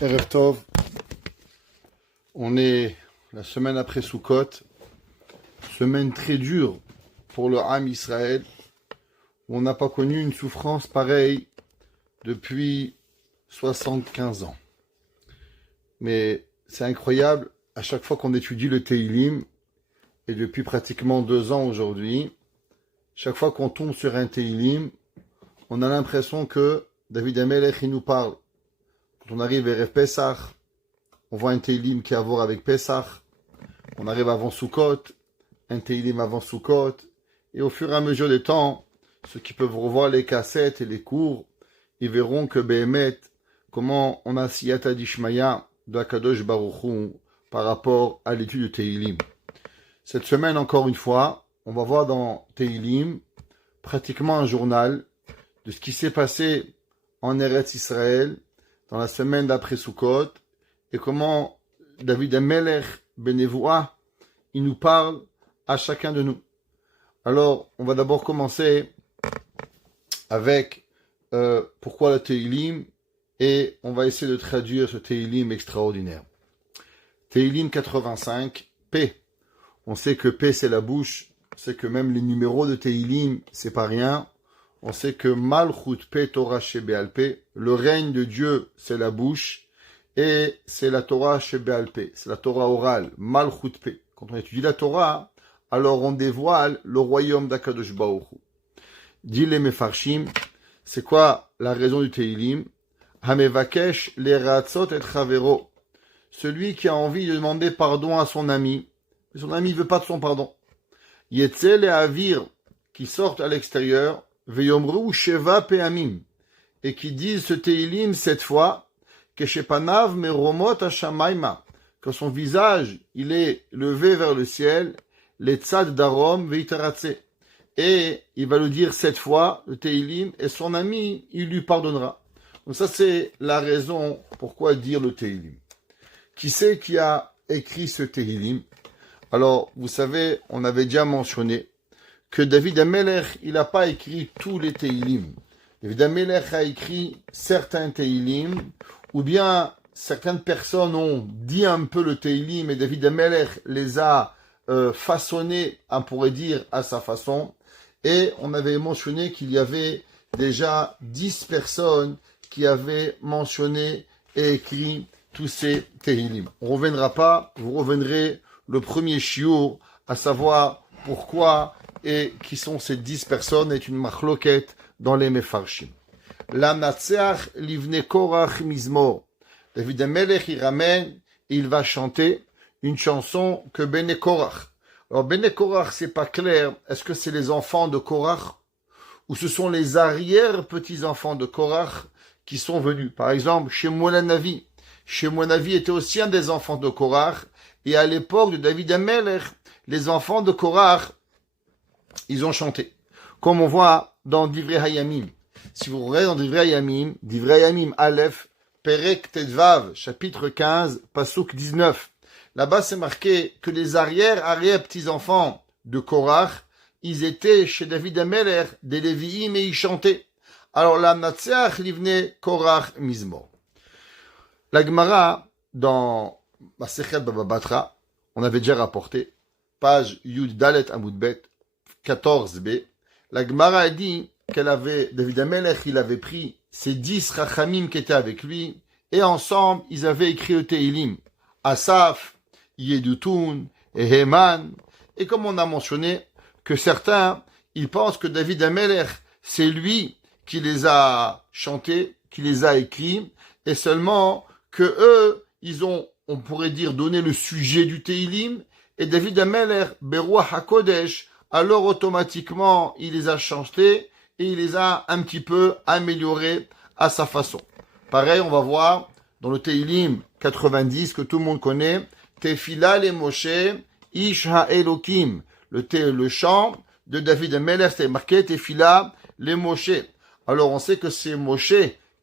Erev Tov, on est la semaine après Sukkot, semaine très dure pour le Ham Israël, où on n'a pas connu une souffrance pareille depuis 75 ans. Mais c'est incroyable, à chaque fois qu'on étudie le Teilim, et depuis pratiquement 2 ans aujourd'hui, chaque fois qu'on tombe sur un Teilim, on a l'impression que David Amelech, il nous parle. Quand on arrive à Pessah, on voit un Teilim qui a à voir avec Pessah. On arrive avant Sukkot, un Teilim avant Sukkot. Et au fur et à mesure des temps, ceux qui peuvent revoir les cassettes et les cours, ils verront que Behemet, comment on a Siyata Dishmaya de Akadosh Baruch Hu par rapport à l'étude de Teilim. Cette semaine, encore une fois, on va voir dans Teilim pratiquement un journal de ce qui s'est passé en Eretz Israël dans la semaine d'après Sukkot et comment David Amelech Benevoua, il nous parle à chacun de nous. Alors, on va d'abord commencer avec pourquoi le Teilim et on va essayer de traduire ce Teilim extraordinaire. Teilim 85, P. On sait que P c'est la bouche, on sait que même les numéros de Teilim c'est pas rien. On sait que Malchut P Torah Shebe'al P, le règne de Dieu, c'est la bouche, et c'est la Torah Shebe'al P, c'est la Torah orale, Malchut P. Quand on étudie la Torah, alors on dévoile le royaume d'Akadosh Baruch Hu. Dit les Mefarshim, c'est quoi la raison du Teilim? Hamevakesh le ratzot et chavero, celui qui a envie de demander pardon à son ami, mais son ami ne veut pas de son pardon. Yetze le avir, qui sortent à l'extérieur, Veyomru Sheva Peamim, et qui disent ce Teilim 7 fois, que Shepanav Meromot Hashamayma, que son visage il est levé vers le ciel, les tzad darom veitaratse, et il va le dire 7 fois, le Teilim, et son ami il lui pardonnera. Donc ça c'est la raison pourquoi dire le Teilim. Qui c'est qui a écrit ce Teilim? Alors vous savez, on avait déjà mentionné que David Amelech, il n'a pas écrit tous les Teilim. David Amelech a écrit certains Teilim, ou bien certaines personnes ont dit un peu le Teilim, et David Amelech les a façonnés, on pourrait dire, à sa façon. Et on avait mentionné qu'il y avait déjà 10 personnes qui avaient mentionné et écrit tous ces Teilim. On ne reviendra pas, vous reviendrez le premier shiur, à savoir pourquoi et qui sont ces 10 personnes, est une machloket dans les Mefarshim. La Natseach livne Korach mizmor. David Amelech, il ramène, il va chanter une chanson que Bene Korach. Alors Bene Korach, c'est pas clair, est-ce que c'est les enfants de Korach ou ce sont les arrière-petits-enfants de Korach qui sont venus? Par exemple, Shmuel Hanavi. Shmuel Hanavi était aussi un des enfants de Korach, et à l'époque de David Amelech, les enfants de Korach, ils ont chanté. Comme on voit dans Divrei Hayamim. Si vous regardez dans Divrei Hayamim Aleph, Perek Tedvav, chapitre 15, Pasuk 19. Là-bas, c'est marqué que les arrière-petits-enfants de Korach, ils étaient chez David Amelech, des Lévi'im, et ils chantaient. Alors, la Natseach livne Korach mizmor. La Gemara, dans Masechet Baba Batra, on avait déjà rapporté, page Yud Dalet Amud Bet, 14b, la Gemara a dit David Amelech, il avait pris ces 10 Rachamim qui étaient avec lui, et ensemble, ils avaient écrit le Teilim. Asaf, Yedutun, et Heman, et comme on a mentionné, que certains, ils pensent que David Amelech, c'est lui qui les a chantés, qui les a écrits, et seulement que eux, ils ont, on pourrait dire, donné le sujet du Teilim, et David Amelech, Beruach HaKodesh, alors automatiquement, il les a chantés et il les a un petit peu améliorés à sa façon. Pareil, on va voir dans le Teilim 90 que tout le monde connaît, Tefila le Moshe, Ish HaElokim, le chant de David Amelech, c'est marqué Tefila le Moshe. Alors on sait que c'est Moshe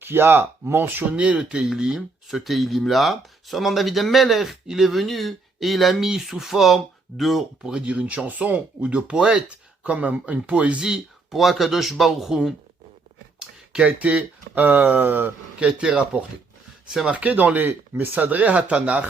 qui a mentionné le Teilim, ce Teilim-là, seulement David Amelech, il est venu et il a mis sous forme de, on pourrait dire une chanson, ou de poète, comme une poésie, pour Akadosh Baruch Hu, qui a été rapportée. c'est marqué dans les Mesadrei HaTanach,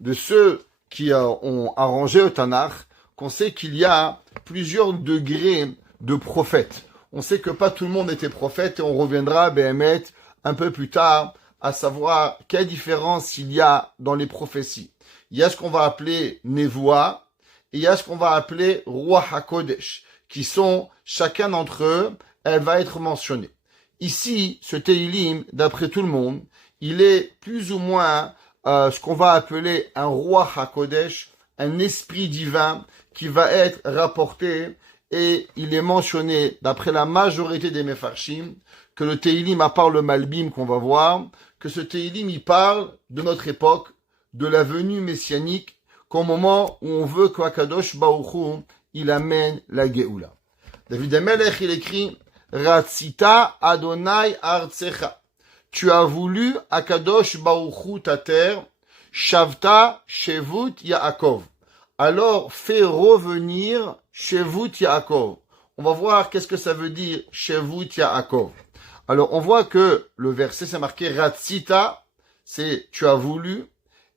de ceux qui ont arrangé le Tanakh, qu'on sait qu'il y a plusieurs degrés de prophètes. On sait que pas tout le monde était prophète et on reviendra, Béhémet, un peu plus tard, à savoir quelle différence il y a dans les prophéties. Il y a ce qu'on va appeler Nevoa et il y a ce qu'on va appeler Ruach HaKodesh, qui sont, chacun d'entre eux, elle va être mentionnée. Ici, ce Teilim, d'après tout le monde, il est plus ou moins ce qu'on va appeler un Ruach HaKodesh, un esprit divin qui va être rapporté, et il est mentionné, d'après la majorité des Mefarshim, que le Teilim, à part le Malbim qu'on va voir, que ce Teilim, il parle de notre époque, de la venue messianique, qu'au moment où on veut qu'Akadosh Baruch Hu, il amène la Géoula. David Amelech, il écrit, Ratzita Adonai Artsecha. Tu as voulu Akadosh Baruch Hu ta terre, Shavta Shevut Yaakov. Alors fais revenir Shevut Yaakov. On va voir qu'est-ce que ça veut dire Shevut Yaakov. Alors on voit que le verset c'est marqué Ratzita, c'est tu as voulu,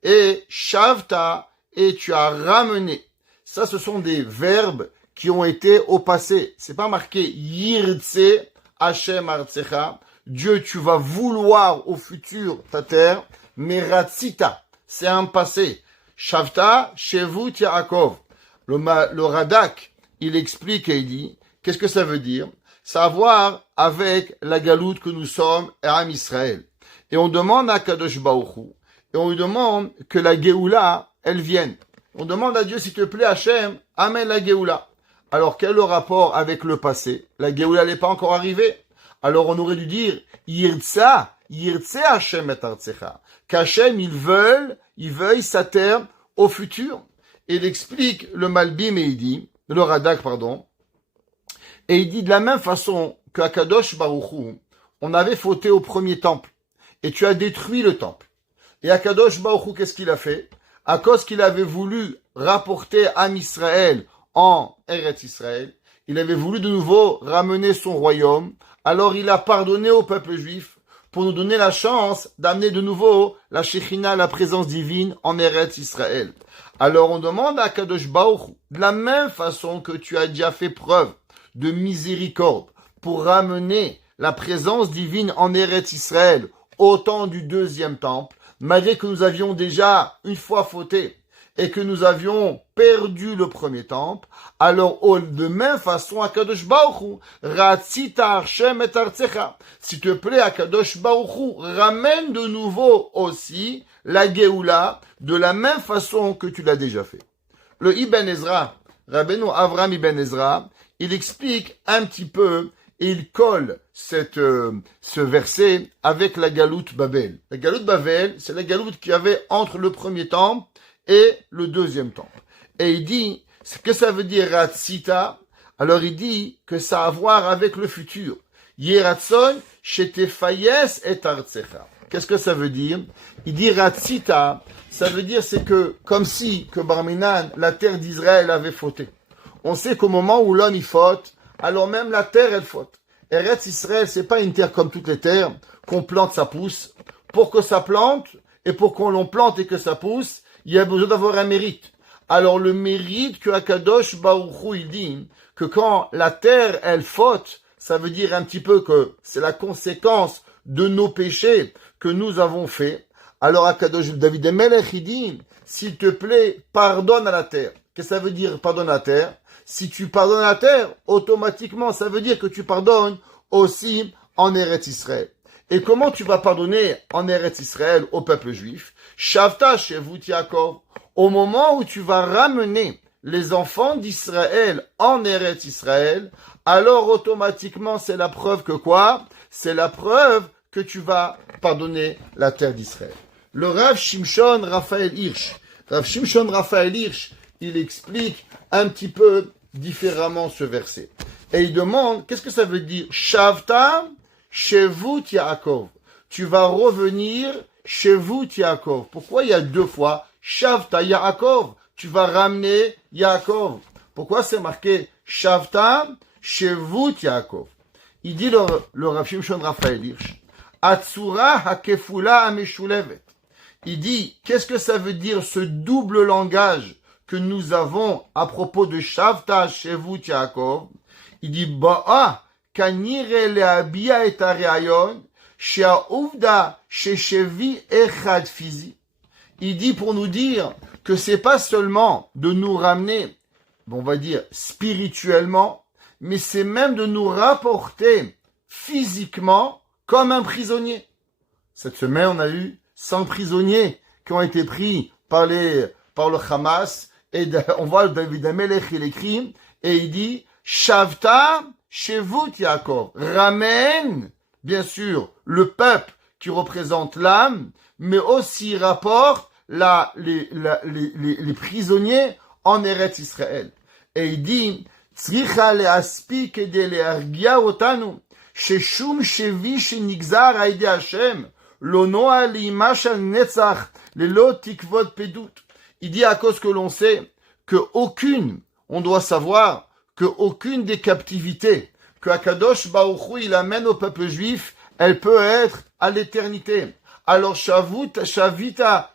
et Shavta, et tu as ramené. Ça ce sont des verbes qui ont été au passé. C'est pas marqué Yirtse Hashem Artsecha. Dieu, tu vas vouloir au futur ta terre, mais Ratzita, c'est un passé. Shavta, Shevut Yaakov. Le Radak, il explique et il dit, qu'est-ce que ça veut dire? Ça a à voir avec la galoute que nous sommes à Israël. Et on demande à Kadosh Baruch Hu, et on lui demande que la Géoula, elle vienne. On demande à Dieu, s'il te plaît, Hachem, amène la Géoula. Alors, quel est le rapport avec le passé? La Géoula n'est pas encore arrivée. Alors on aurait dû dire Yirtse Hashem et Artsecha. Qu'Hachem, il veuille sa terre au futur. Et il explique le Malbim et il dit, le Radak, pardon, et il dit de la même façon qu'à Kadosh Baruch Hu, on avait fauté au premier temple. Et tu as détruit le temple. Et Akadosh Baruch Hu, qu'est-ce qu'il a fait? À cause qu'il avait voulu rapporter Am Israël en Eretz Israël, il avait voulu de nouveau ramener son royaume. Alors il a pardonné au peuple juif pour nous donner la chance d'amener de nouveau la Shekhinah, la présence divine en Eretz Israël. Alors on demande à Kadosh Baruch Hu, de la même façon que tu as déjà fait preuve de miséricorde pour ramener la présence divine en Eretz Israël au temps du deuxième temple, malgré que nous avions déjà une fois fauté et que nous avions perdu le premier temple, alors de même façon, Akadosh Baruch Hu, Ratzita Hashem et Artsecha. S'il te plaît, Akadosh Baruch Hu, ramène de nouveau aussi la Géoula de la même façon que tu l'as déjà fait. Le Ibn Ezra, Rabbeinu Avram Ibn Ezra, il explique un petit peu et il colle ce verset avec la galoute Babel. La galoute Babel, c'est la galoute qu'il y avait entre le premier temple et le deuxième temple. Et il dit, ce que ça veut dire Ratzita, alors il dit que ça a à voir avec le futur. Yeratson, Shetefayes et Artsecha. Qu'est-ce que ça veut dire? Il dit Ratzita, ça veut dire c'est que, comme si, que Barminan, la terre d'Israël avait fauté. On sait qu'au moment où l'homme y faute, alors même la terre, elle faute. Eretz Israël, c'est pas une terre comme toutes les terres, qu'on plante, ça pousse. Pour que ça plante, et pour qu'on l'on plante et que ça pousse, il y a besoin d'avoir un mérite. Alors le mérite que Akadosh Baruch Hu, il dit, que quand la terre, elle faute, ça veut dire un petit peu que c'est la conséquence de nos péchés que nous avons fait. Alors Akadosh David Melech, il dit, s'il te plaît, pardonne à la terre. Qu'est-ce que ça veut dire, pardonne à la terre? Si tu pardonnes à la terre, automatiquement, ça veut dire que tu pardonnes aussi en Eretz Israël. Et comment tu vas pardonner en Eretz Israël au peuple juif? Shavta Shevut Yaakov. Au moment où tu vas ramener les enfants d'Israël en Eretz Israël, alors automatiquement, c'est la preuve que quoi? C'est la preuve que tu vas pardonner la terre d'Israël. Le Rav Shimshon Raphaël Hirsch. Rav Shimshon Raphaël Hirsch, il explique un petit peu différemment ce verset. Et il demande, qu'est-ce que ça veut dire? Shavta Shevut Yaakov. Tu vas revenir Shevut Yaakov. Pourquoi il y a deux fois Shavta Yaakov? Tu vas ramener Yaakov. Pourquoi c'est marqué Shavta Shevut Yaakov? Il dit le Rav Shimshon Raphaël Hirsch, Atsura hakefula ameshulevet. Il dit, qu'est-ce que ça veut dire ce double langage que nous avons à propos de Shavta Shevut Yaakov? Il dit, Ba'a kanire le'abia et ha'reayon she'auvda she'shevi echad fizi. Il dit pour nous dire que c'est pas seulement de nous ramener, on va dire spirituellement, mais c'est même de nous rapporter physiquement comme un prisonnier. Cette semaine, on a eu 100 prisonniers qui ont été pris par le Hamas. Et on voit David Amelech, il écrit, et il dit, Shavta Shevut Yaakov. Ramène, bien sûr, le peuple qui représente l'âme, mais aussi rapporte les prisonniers en Eretz Israël. Et il dit, Tzricha le'aspi kede le'argia otanu, sheshum shevi shenigzar aide Hashem, lonoa li'imash al netzach, lelo tikvot pedut. Il dit à cause que l'on sait que on doit savoir que aucune des captivités que Akadosh Baruch Hu il amène au peuple juif, elle peut être à l'éternité. Alors Shavita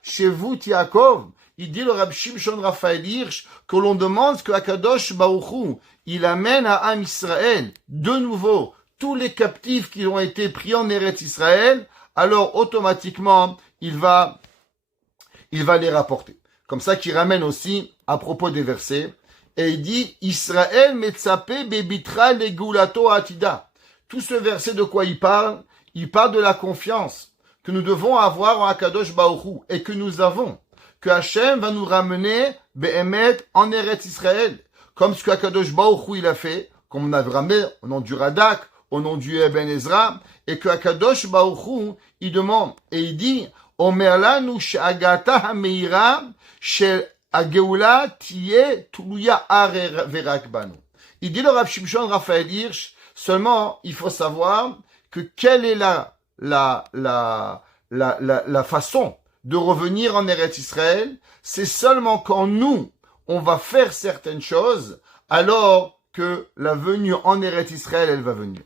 Shevut Yaakov, il dit le Rab Shimshon Raphaël Hirsch que l'on demande que Akadosh Baruch Hu il amène à Am Israël de nouveau tous les captifs qui ont été pris en Eretz Israël, alors automatiquement il va les rapporter. Comme ça qu'il ramène aussi à propos des versets, et il dit Israël metzape bebitra legulato atida. Tout ce verset de quoi il parle? Il parle de la confiance que nous devons avoir en Akadosh Baruch Hu et que nous avons, que Hachem va nous ramener be'emet en Eretz Israël, comme ce que Akadosh Baruch Hu il a fait, comme on a ramené au nom du Radak, au nom du Eben Ezra, et que Akadosh Baruch Hu il demande et il dit Omer lanu she'agata hameira shel hageula tiye tuluya arer verak banu. Il dit le Rav Shimshon Raphaël Hirsch, seulement il faut savoir que quelle est la façon de revenir en Eretz Israël, c'est seulement quand nous, on va faire certaines choses, alors que la venue en Eretz Israël, elle va venir.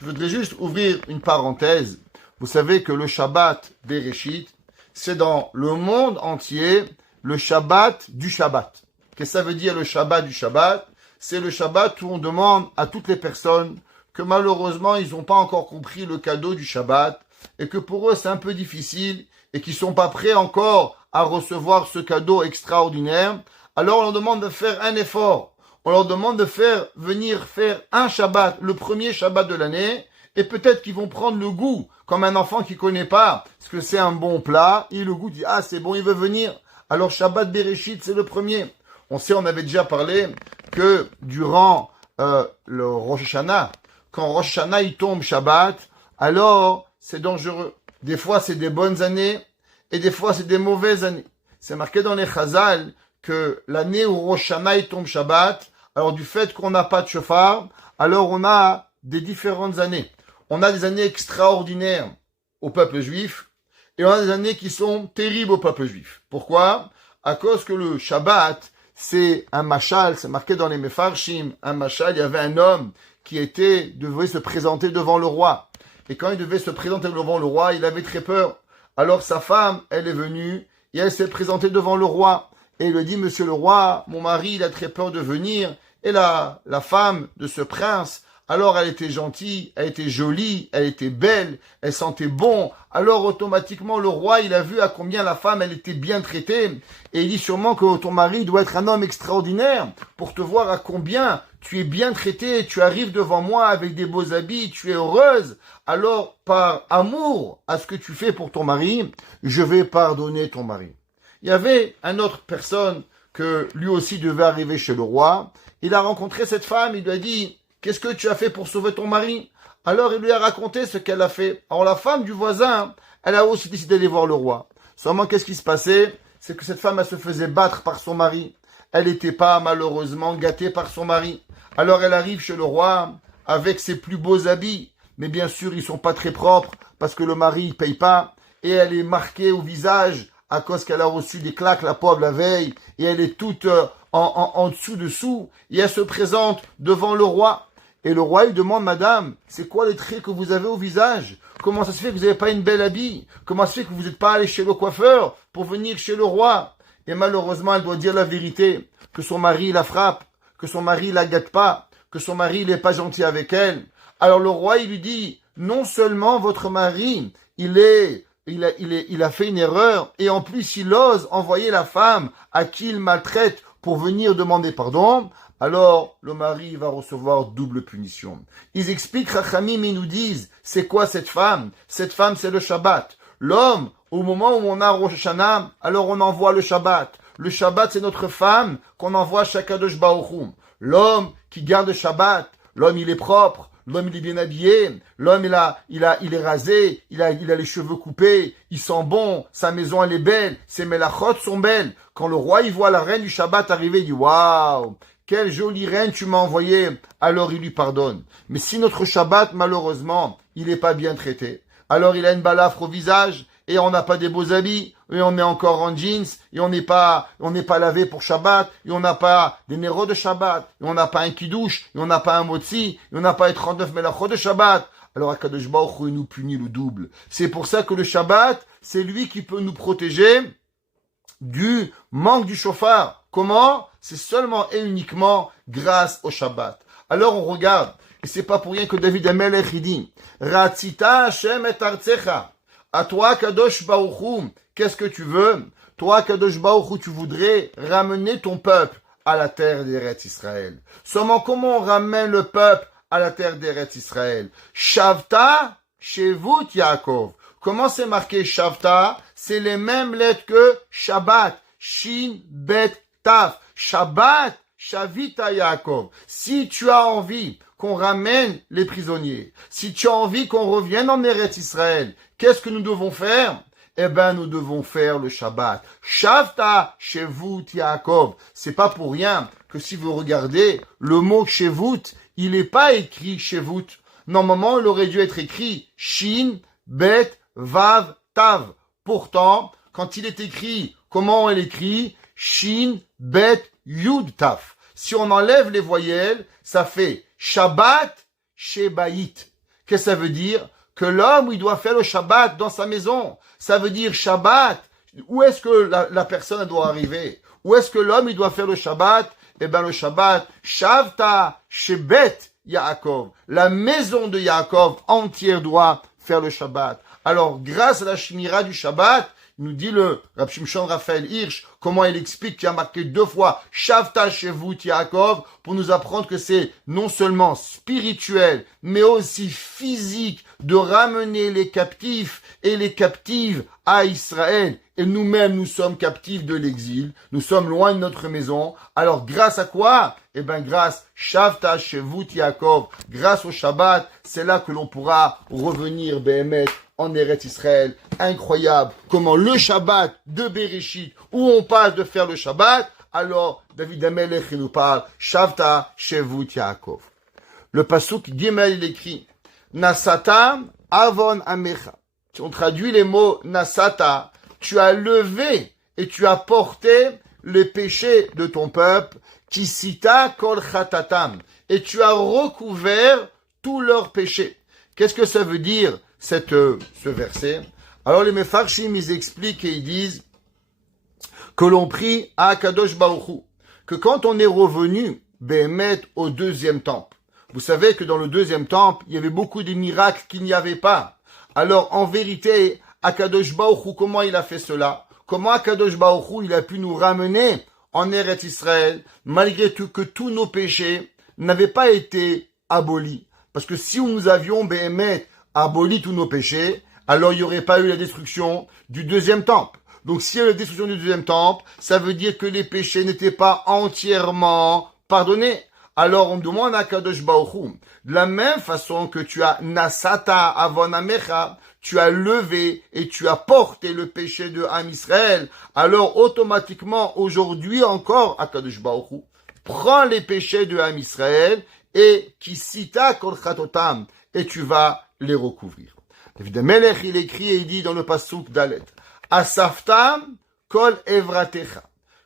Je voudrais juste ouvrir une parenthèse. Vous savez que le Shabbat Bereshit, c'est dans le monde entier le Shabbat du Shabbat. Qu'est-ce que ça veut dire le Shabbat du Shabbat? C'est le Shabbat où on demande à toutes les personnes que malheureusement ils n'ont pas encore compris le cadeau du Shabbat et que pour eux c'est un peu difficile et qu'ils sont pas prêts encore à recevoir ce cadeau extraordinaire. Alors on leur demande de faire un effort. On leur demande de venir faire un Shabbat, le premier Shabbat de l'année, et peut-être qu'ils vont prendre le goût, comme un enfant qui connaît pas ce que c'est un bon plat, et le goût dit, ah c'est bon, il veut venir. Alors Shabbat Bereshit, c'est le premier. On sait, on avait déjà parlé que durant le Rosh Hashanah, quand Rosh Hashanah il tombe Shabbat, alors c'est dangereux. Des fois c'est des bonnes années, et des fois c'est des mauvaises années. C'est marqué dans les Chazal que l'année où Rosh Hashanah il tombe Shabbat, alors du fait qu'on n'a pas de shofar, alors on a des différentes années. On a des années extraordinaires au peuple juif, et on a des années qui sont terribles au peuple juif. Pourquoi? À cause que le Shabbat, c'est un machal, c'est marqué dans les Mefarshim, un machal, il y avait un homme qui devait se présenter devant le roi. Et quand il devait se présenter devant le roi, il avait très peur. Alors sa femme, elle est venue, et elle s'est présentée devant le roi. Et il lui dit, monsieur le roi, mon mari, il a très peur de venir. Et la femme de ce prince, alors elle était gentille, elle était jolie, elle était belle, elle sentait bon. Alors automatiquement le roi, il a vu à combien la femme, elle était bien traitée. Et il dit sûrement que ton mari doit être un homme extraordinaire pour te voir à combien tu es bien traitée, tu arrives devant moi avec des beaux habits, tu es heureuse. Alors par amour à ce que tu fais pour ton mari, je vais pardonner ton mari. Il y avait une autre personne que lui aussi devait arriver chez le roi. Il a rencontré cette femme, il lui a dit, qu'est-ce que tu as fait pour sauver ton mari? Alors il lui a raconté ce qu'elle a fait. Alors la femme du voisin, elle a aussi décidé d'aller voir le roi. Seulement qu'est-ce qui se passait? C'est que cette femme, elle se faisait battre par son mari. Elle n'était pas malheureusement gâtée par son mari. Alors elle arrive chez le roi avec ses plus beaux habits. Mais bien sûr, ils sont pas très propres parce que le mari ne paye pas. Et elle est marquée au visage à cause qu'elle a reçu des claques, la pauvre, la veille. Et elle est toute en dessous. Et elle se présente devant le roi. Et le roi, il demande, madame, c'est quoi les traits que vous avez au visage? Comment ça se fait que vous n'avez pas une belle habille? Comment ça se fait que vous n'êtes pas allé chez le coiffeur pour venir chez le roi? Et malheureusement, elle doit dire la vérité, que son mari la frappe, que son mari la gâte pas, que son mari n'est pas gentil avec elle. Alors le roi, il lui dit, non seulement votre mari, il a fait une erreur, et en plus il ose envoyer la femme à qui il maltraite pour venir demander pardon, alors le mari va recevoir double punition. Ils expliquent, Chachamim, ils nous disent, c'est quoi cette femme? Cette femme, c'est le Shabbat. L'homme, au moment où on a Rosh Hashanah, alors on envoie le Shabbat. Le Shabbat, c'est notre femme qu'on envoie chaque Kadosh Baruch Hu. L'homme qui garde le Shabbat, l'homme il est propre, l'homme il est bien habillé, l'homme il est rasé, il a les cheveux coupés, il sent bon, sa maison elle est belle, ses melachot sont belles. Quand le roi il voit la reine du Shabbat arriver, il dit waouh, quelle jolie reine tu m'as envoyée, alors il lui pardonne. Mais si notre Shabbat malheureusement il n'est pas bien traité, alors il a une balafre au visage, et on n'a pas des beaux habits, et on est encore en jeans, et on n'est pas lavé pour Shabbat, et on n'a pas des néros de Shabbat, et on n'a pas un kidouche, et on n'a pas un motzi, et on n'a pas les 39 melachot de Shabbat. Alors Akadosh Baruch Hu nous punit le double. C'est pour ça que le Shabbat, c'est lui qui peut nous protéger du manque du chauffard. Comment? C'est seulement et uniquement grâce au Shabbat. Alors on regarde, et c'est pas pour rien que David Amelech dit, Ratzita Hashem et Artsecha. À toi, Kadosh Baruch Hu, qu'est-ce que tu veux? Toi, Kadosh Baruch Hu, tu voudrais ramener ton peuple à la terre d'Eretz Israël. Seulement, comment on ramène le peuple à la terre d'Eretz Israël? Shavta Shevut Yaakov. Comment c'est marqué Shavta? C'est les mêmes lettres que Shabbat. Shin, Bet, Taf. Shabbat, Shavita Yaakov. Si tu as envie qu'on ramène les prisonniers, si tu as envie qu'on revienne en Eretz Israël, qu'est-ce que nous devons faire? Eh ben, nous devons faire le Shabbat. Shavta Shevut Yaakov. C'est pas pour rien que si vous regardez, le mot Shevut, il n'est pas écrit Shevut. Normalement, il aurait dû être écrit Shin, Bet, Vav, Tav. Pourtant, quand il est écrit, comment on l'écrit? Shin, Bet, Yud, Tav. Si on enlève les voyelles, ça fait Shabbat, Shebaït. Qu'est-ce que ça veut dire? Que l'homme, il doit faire le Shabbat dans sa maison. Ça veut dire Shabbat. Où est-ce que la personne doit arriver? Où est-ce que l'homme, il doit faire le Shabbat? Eh bien, le Shabbat, Shavta, Shebet, Yaakov. La maison de Yaakov entière doit faire le Shabbat. Alors, grâce à la Shmira du Shabbat, nous dit le Rav Shimshon Raphaël Hirsch, comment il explique qu'il y a marqué 2 fois Shavta Shevut Yaakov pour nous apprendre que c'est non seulement spirituel, mais aussi physique de ramener les captifs et les captives à Israël. Et nous-mêmes, nous sommes captifs de l'exil. Nous sommes loin de notre maison. Alors, grâce à quoi? Eh bien, grâce Shavta Shevut Yaakov, grâce au Shabbat, c'est là que l'on pourra revenir, Béhémet, en Eretz Israël. Incroyable comment le Shabbat de Bereshit, où on passe de faire le Shabbat, alors David Amelech il nous parle Shavta Shevut Yaakov. Le pasuk Gimel il écrit Nasata Avon Amecha. Si on traduit les mots Nasata, tu as levé et tu as porté les péchés de ton peuple, Kisita Kol Chatatam, et tu as recouvert tous leurs péchés. Qu'est-ce que ça veut dire ce verset? Alors les Mefarshim, ils expliquent et ils disent que l'on prie à Kadosh Baruch Hu, que quand on est revenu, Béhémet, au 2e temple, vous savez que dans le 2e temple, il y avait beaucoup de miracles qu'il n'y avait pas. Alors en vérité, Akadosh Baruch Hu, comment il a fait cela? Comment Akadosh Baruch Hu, il a pu nous ramener en Eretz Israël, malgré tout que tous nos péchés n'avaient pas été abolis? Parce que si nous avions, Béhémet, aboli tous nos péchés, alors il n'y aurait pas eu la destruction du 2e temple. Donc s'il y a eu la destruction du 2e temple, ça veut dire que les péchés n'étaient pas entièrement pardonnés. Alors on demande à Kadosh Baruch Hu, de la même façon que tu as Nasata Avon Amecha, tu as levé et tu as porté le péché de Am Israël, alors automatiquement aujourd'hui encore Kadosh Baruch Hu prends les péchés de Am Israël et Kisita Kol Chatotam, et tu vas les recouvrir. David Amelech, il écrit et il dit dans le pasuk Dalet, Asafta Kol Evratecha.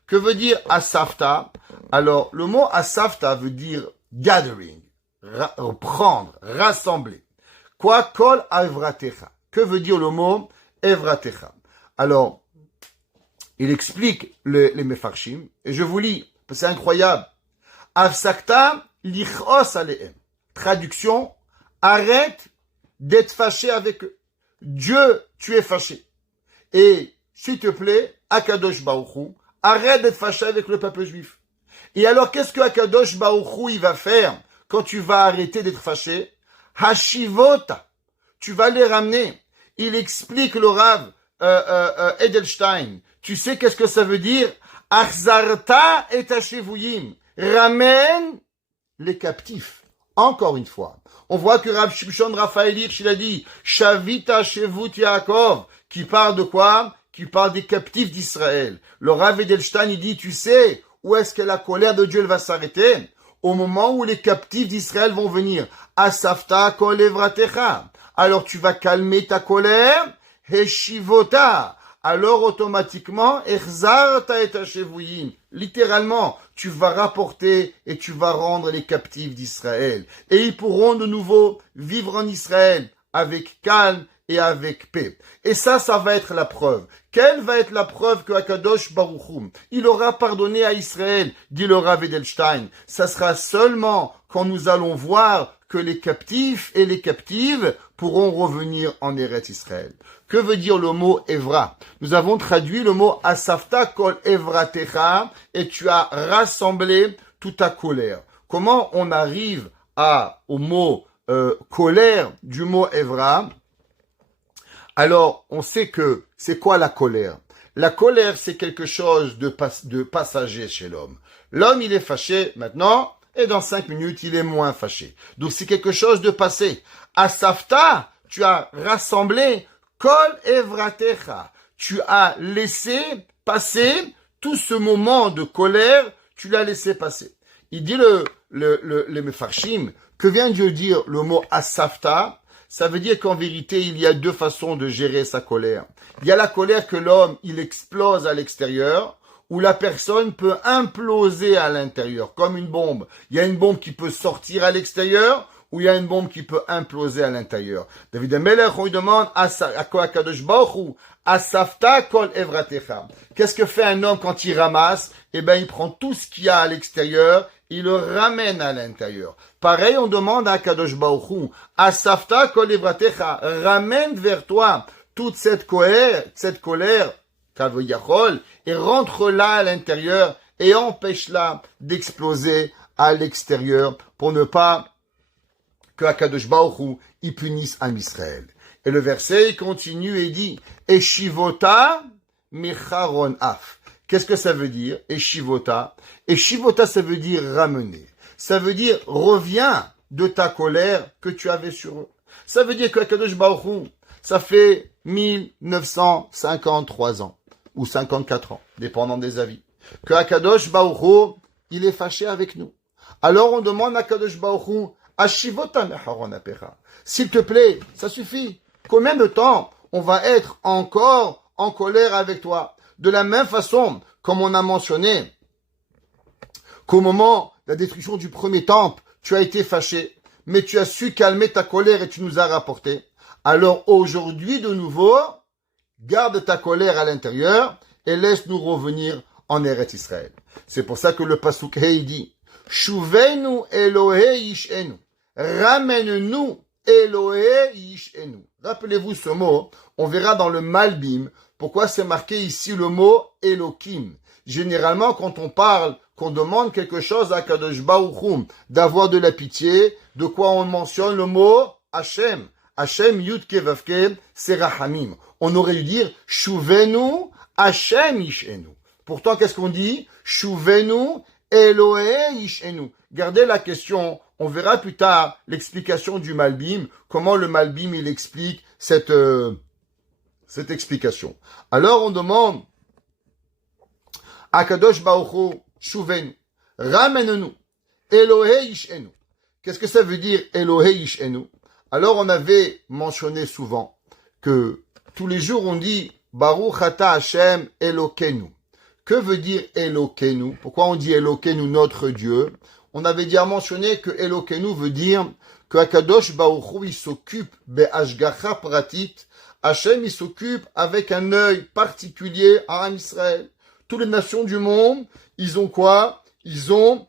Que veut dire Asafta? Alors, le mot Asafta veut dire gathering. prendre, rassembler. Quoi? Kol evratecha. Que veut dire le mot evratecha? Alors, il explique les mefarshim, et je vous lis, c'est incroyable. Afsakta lichos alehem. Traduction, arrête d'être fâché avec eux. Dieu, tu es fâché. Et, s'il te plaît, Akadosh Baruch Hu, arrête d'être fâché avec le peuple juif. Et alors, qu'est-ce que Akadosh Baruch Hu, il va faire quand tu vas arrêter d'être fâché? Hashivota. Tu vas les ramener. Il explique le Rav Edelstein. Tu sais qu'est-ce que ça veut dire? Achzarta et Hashivuyim. Ramène les captifs. Encore une fois. On voit que Rav Shimshon Raphaël Hirsch, il a dit Shavita Shevut Yaakov, qui parle de quoi? Qui parle des captifs d'Israël. Le Rav Edelstein, il dit, tu sais où est-ce que la colère de Dieu elle va s'arrêter? Au moment où les captifs d'Israël vont venir. Asafta kol evratecha. Alors tu vas calmer ta colère. Heshivota. Alors automatiquement, echzarta et hashevuyim. Littéralement, tu vas rapporter et tu vas rendre les captifs d'Israël. Et ils pourront de nouveau vivre en Israël avec calme et avec paix. Et ça va être la preuve. Quelle va être la preuve que Akadosh Baruch Hu, il aura pardonné à Israël, dit le Rav Edelstein. Ça sera seulement quand nous allons voir que les captifs et les captives pourront revenir en Eretz Israël. Que veut dire le mot Evra? Nous avons traduit le mot Asafta kol evratecha et tu as rassemblé toute ta colère. Comment on arrive au mot colère du mot Evra? Alors, on sait que c'est quoi la colère? La colère, c'est quelque chose de passager chez l'homme. L'homme, il est fâché maintenant, et dans 5 minutes, il est moins fâché. Donc, c'est quelque chose de passé. Asafta, tu as rassemblé, kol evratecha. Tu as laissé passer tout ce moment de colère, tu l'as laissé passer. Il dit le Mefarshim, que vient de dire le mot asafta? Ça veut dire qu'en vérité, il y a 2 façons de gérer sa colère. Il y a la colère que l'homme, il explose à l'extérieur, où la personne peut imploser à l'intérieur, comme une bombe. Il y a une bombe qui peut sortir à l'extérieur, ou il y a une bombe qui peut imploser à l'intérieur. David Amelech, on lui demande, Asafta kol evratecha. Qu'est-ce que fait un homme quand il ramasse? Eh ben, il prend tout ce qu'il y a à l'extérieur, il le ramène à l'intérieur. Pareil, on demande à Kadosh Baruch Hu, Asafta kol evratecha, ramène vers toi toute cette colère, Kaviyachol, et rentre-la à l'intérieur et empêche-la d'exploser à l'extérieur pour ne pas que Akadosh Baruch Hu y punisse Am Israël. Et le verset il continue et dit Eshivota mecharon af. Qu'est-ce que ça veut dire? Eshivota. Eshivota, ça veut dire ramener. Ça veut dire reviens de ta colère que tu avais sur eux. Ça veut dire que Akadosh Baruch Hu, ça fait 1953 ans ou 54 ans, dépendant des avis. Que Akadosh Baruch Hu, il est fâché avec nous. Alors on demande à Akadosh Baruch Hu, Ashivota mecharon apecha. S'il te plaît, ça suffit. Combien de temps on va être encore en colère avec toi? De la même façon, comme on a mentionné, qu'au moment de la destruction du premier temple, tu as été fâché, mais tu as su calmer ta colère et tu nous as rapporté. Alors aujourd'hui, de nouveau, garde ta colère à l'intérieur et laisse-nous revenir en Eretz Israël. C'est pour ça que le Pasuk Hei dit, Shuvenu Elohe Yishenu. Ramène-nous Elohe Yishenu. Rappelez-vous ce mot, on verra dans le Malbim pourquoi c'est marqué ici le mot Elokim. Généralement, quand on parle, qu'on demande quelque chose à Kadosh Baruch Hu, d'avoir de la pitié, de quoi on mentionne le mot Hashem. Hashem Yudke Vavke, c'est Rahamim. On aurait dû dire Shuvenu Hashem Yishenu. Pourtant, qu'est-ce qu'on dit? Shuvenu Elohe Yishenu. Gardez la question. On verra plus tard l'explication du Malbim, comment le Malbim il explique cette explication. Alors on demande à Kadosh Baruch Hu, Shuvenu, ramène-nous, Elohe Yishenu. Qu'est-ce que ça veut dire Elohe Yishenu? Alors on avait mentionné souvent que tous les jours on dit Baruch Ata Hashem Elokenu. Que veut dire Elokenu? Pourquoi on dit Elokenu notre Dieu? on avait déjà mentionné que Elokeinu veut dire que Akadosh Baruch Hu, il s'occupe be'ashgacha pratit. Hachem, il s'occupe avec un œil particulier à Israël. Toutes les nations du monde, ils ont quoi? Ils ont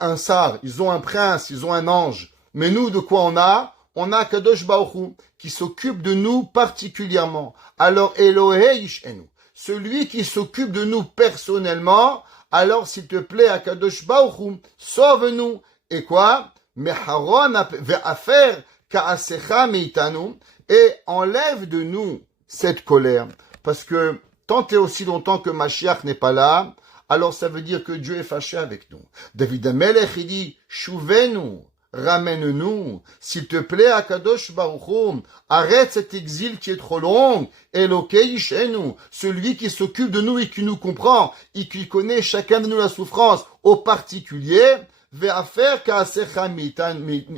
un sar, ils ont un prince, ils ont un ange. Mais nous, de quoi on a? On a Akadosh Baruch Hu, qui s'occupe de nous particulièrement. Alors, Elohei Ishenu, celui qui s'occupe de nous personnellement, alors s'il te plaît, Akadosh Baruch Hu, sauve-nous. Et quoi? Meharon ve'afer ka'asecha meitanu, et enlève de nous cette colère. Parce que tant et aussi longtemps que Mashiach n'est pas là, alors ça veut dire que Dieu est fâché avec nous. David Amelech, il dit, Chouvez-nous, ramène-nous, s'il te plaît, Akadosh Baruch Hu, arrête cet exil qui est trop long, Elokei Ishenu, celui qui s'occupe de nous et qui nous comprend, et qui connaît chacun de nous la souffrance, au particulier, ve'afer ka'asecha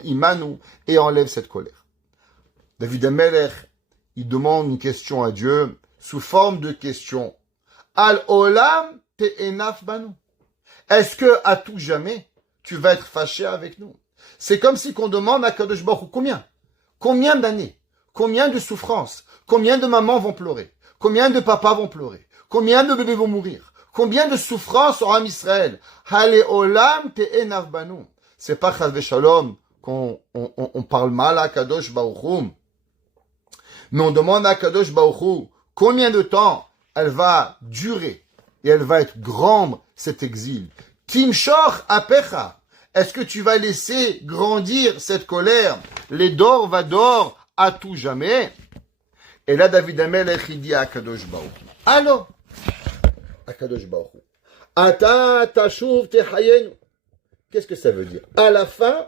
imanu, et enlève cette colère. David Amelech, il demande une question à Dieu, sous forme de question. Al olam te'enaf banu. Est-ce que, à tout jamais, tu vas être fâché avec nous? C'est comme si qu'on demande à Kadosh Baruch Hu combien? Combien d'années? Combien de souffrances? Combien de mamans vont pleurer? Combien de papas vont pleurer? Combien de bébés vont mourir? Combien de souffrances aura Israël? Hale olam te'enaf banu. C'est pas chas v'shalom qu'on parle mal à Kadosh Baruch Hu. Mais on demande à Kadosh Baruch Hu combien de temps elle va durer et elle va être grande, cet exil. Timshor apecha. Est-ce que tu vas laisser grandir cette colère? Les dor va dor à tout jamais. Et là, David Amelech, il dit à Kadosh Baruch Hu. Alors, à Kadosh Baruch Hu. Ata tashuv tehayenu. Qu'est-ce que ça veut dire? À la fin,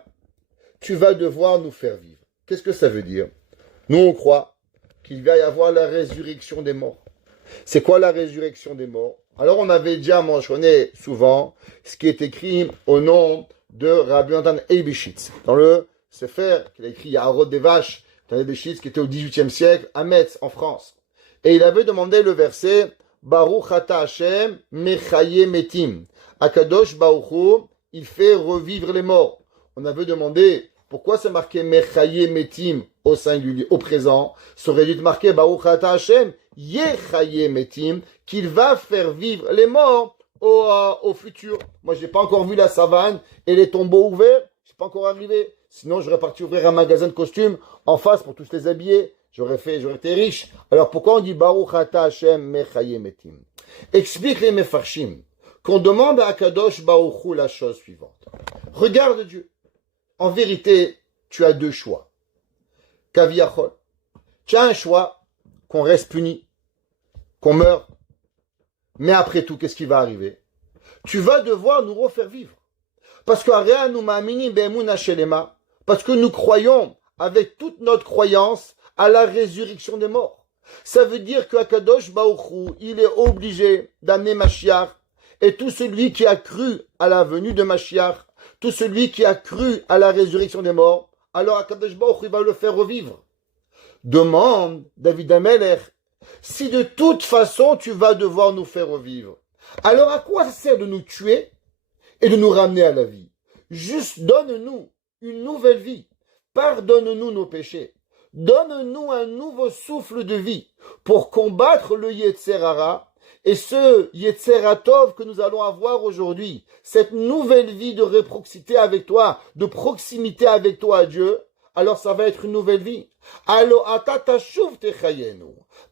tu vas devoir nous faire vivre. Qu'est-ce que ça veut dire? Nous, on croit qu'il va y avoir la résurrection des morts. C'est quoi la résurrection des morts? Alors, on avait déjà mentionné souvent ce qui est écrit au nom de Rabbi Natan Eibeshitz, dans le Sefer qu'il a écrit Yaharot des vaches, dans Eibeshitz qui était au XVIIIe siècle à Metz, en France. Et il avait demandé le verset Baruch ata Hashem mechaye metim. Akadosh Baruch Hu, il fait revivre les morts. On avait demandé pourquoi c'est marqué mechaye metim au singulier, au présent. Ça aurait dû être marqué Baruch ata Hashem yechaye metim, qu'il va faire vivre les morts au futur. Moi, j'ai pas encore vu la savane et les tombeaux ouverts. Je suis pas encore arrivé. Sinon, j'aurais parti ouvrir un magasin de costumes en face pour tous les habiller. J'aurais été riche. Alors, pourquoi on dit Baruch ata Hashem mechaye metim? Explique les mefarshim qu'on demande à Akadosh Baruch Hu la chose suivante. Regarde Dieu. En vérité, tu as deux choix. Kaviachol. Tu as un choix qu'on reste puni, qu'on meurt. Mais après tout, qu'est-ce qui va arriver? Tu vas devoir nous refaire vivre. Parce que nous croyons avec toute notre croyance à la résurrection des morts. Ça veut dire que Akadosh Baruch Hu, il est obligé d'amener Mashiach. Et tout celui qui a cru à la venue de Mashiach, tout celui qui a cru à la résurrection des morts, alors Akadosh Baruch Hu, il va le faire revivre. Demande David Amelech, si de toute façon tu vas devoir nous faire revivre, alors à quoi ça sert de nous tuer et de nous ramener à la vie? Juste donne-nous une nouvelle vie. Pardonne-nous nos péchés. Donne-nous un nouveau souffle de vie pour combattre le Yetzer Hara et ce Yetzer Hatov que nous allons avoir aujourd'hui. Cette nouvelle vie de réciprocité avec toi, de proximité avec toi, Dieu. Alors ça va être une nouvelle vie.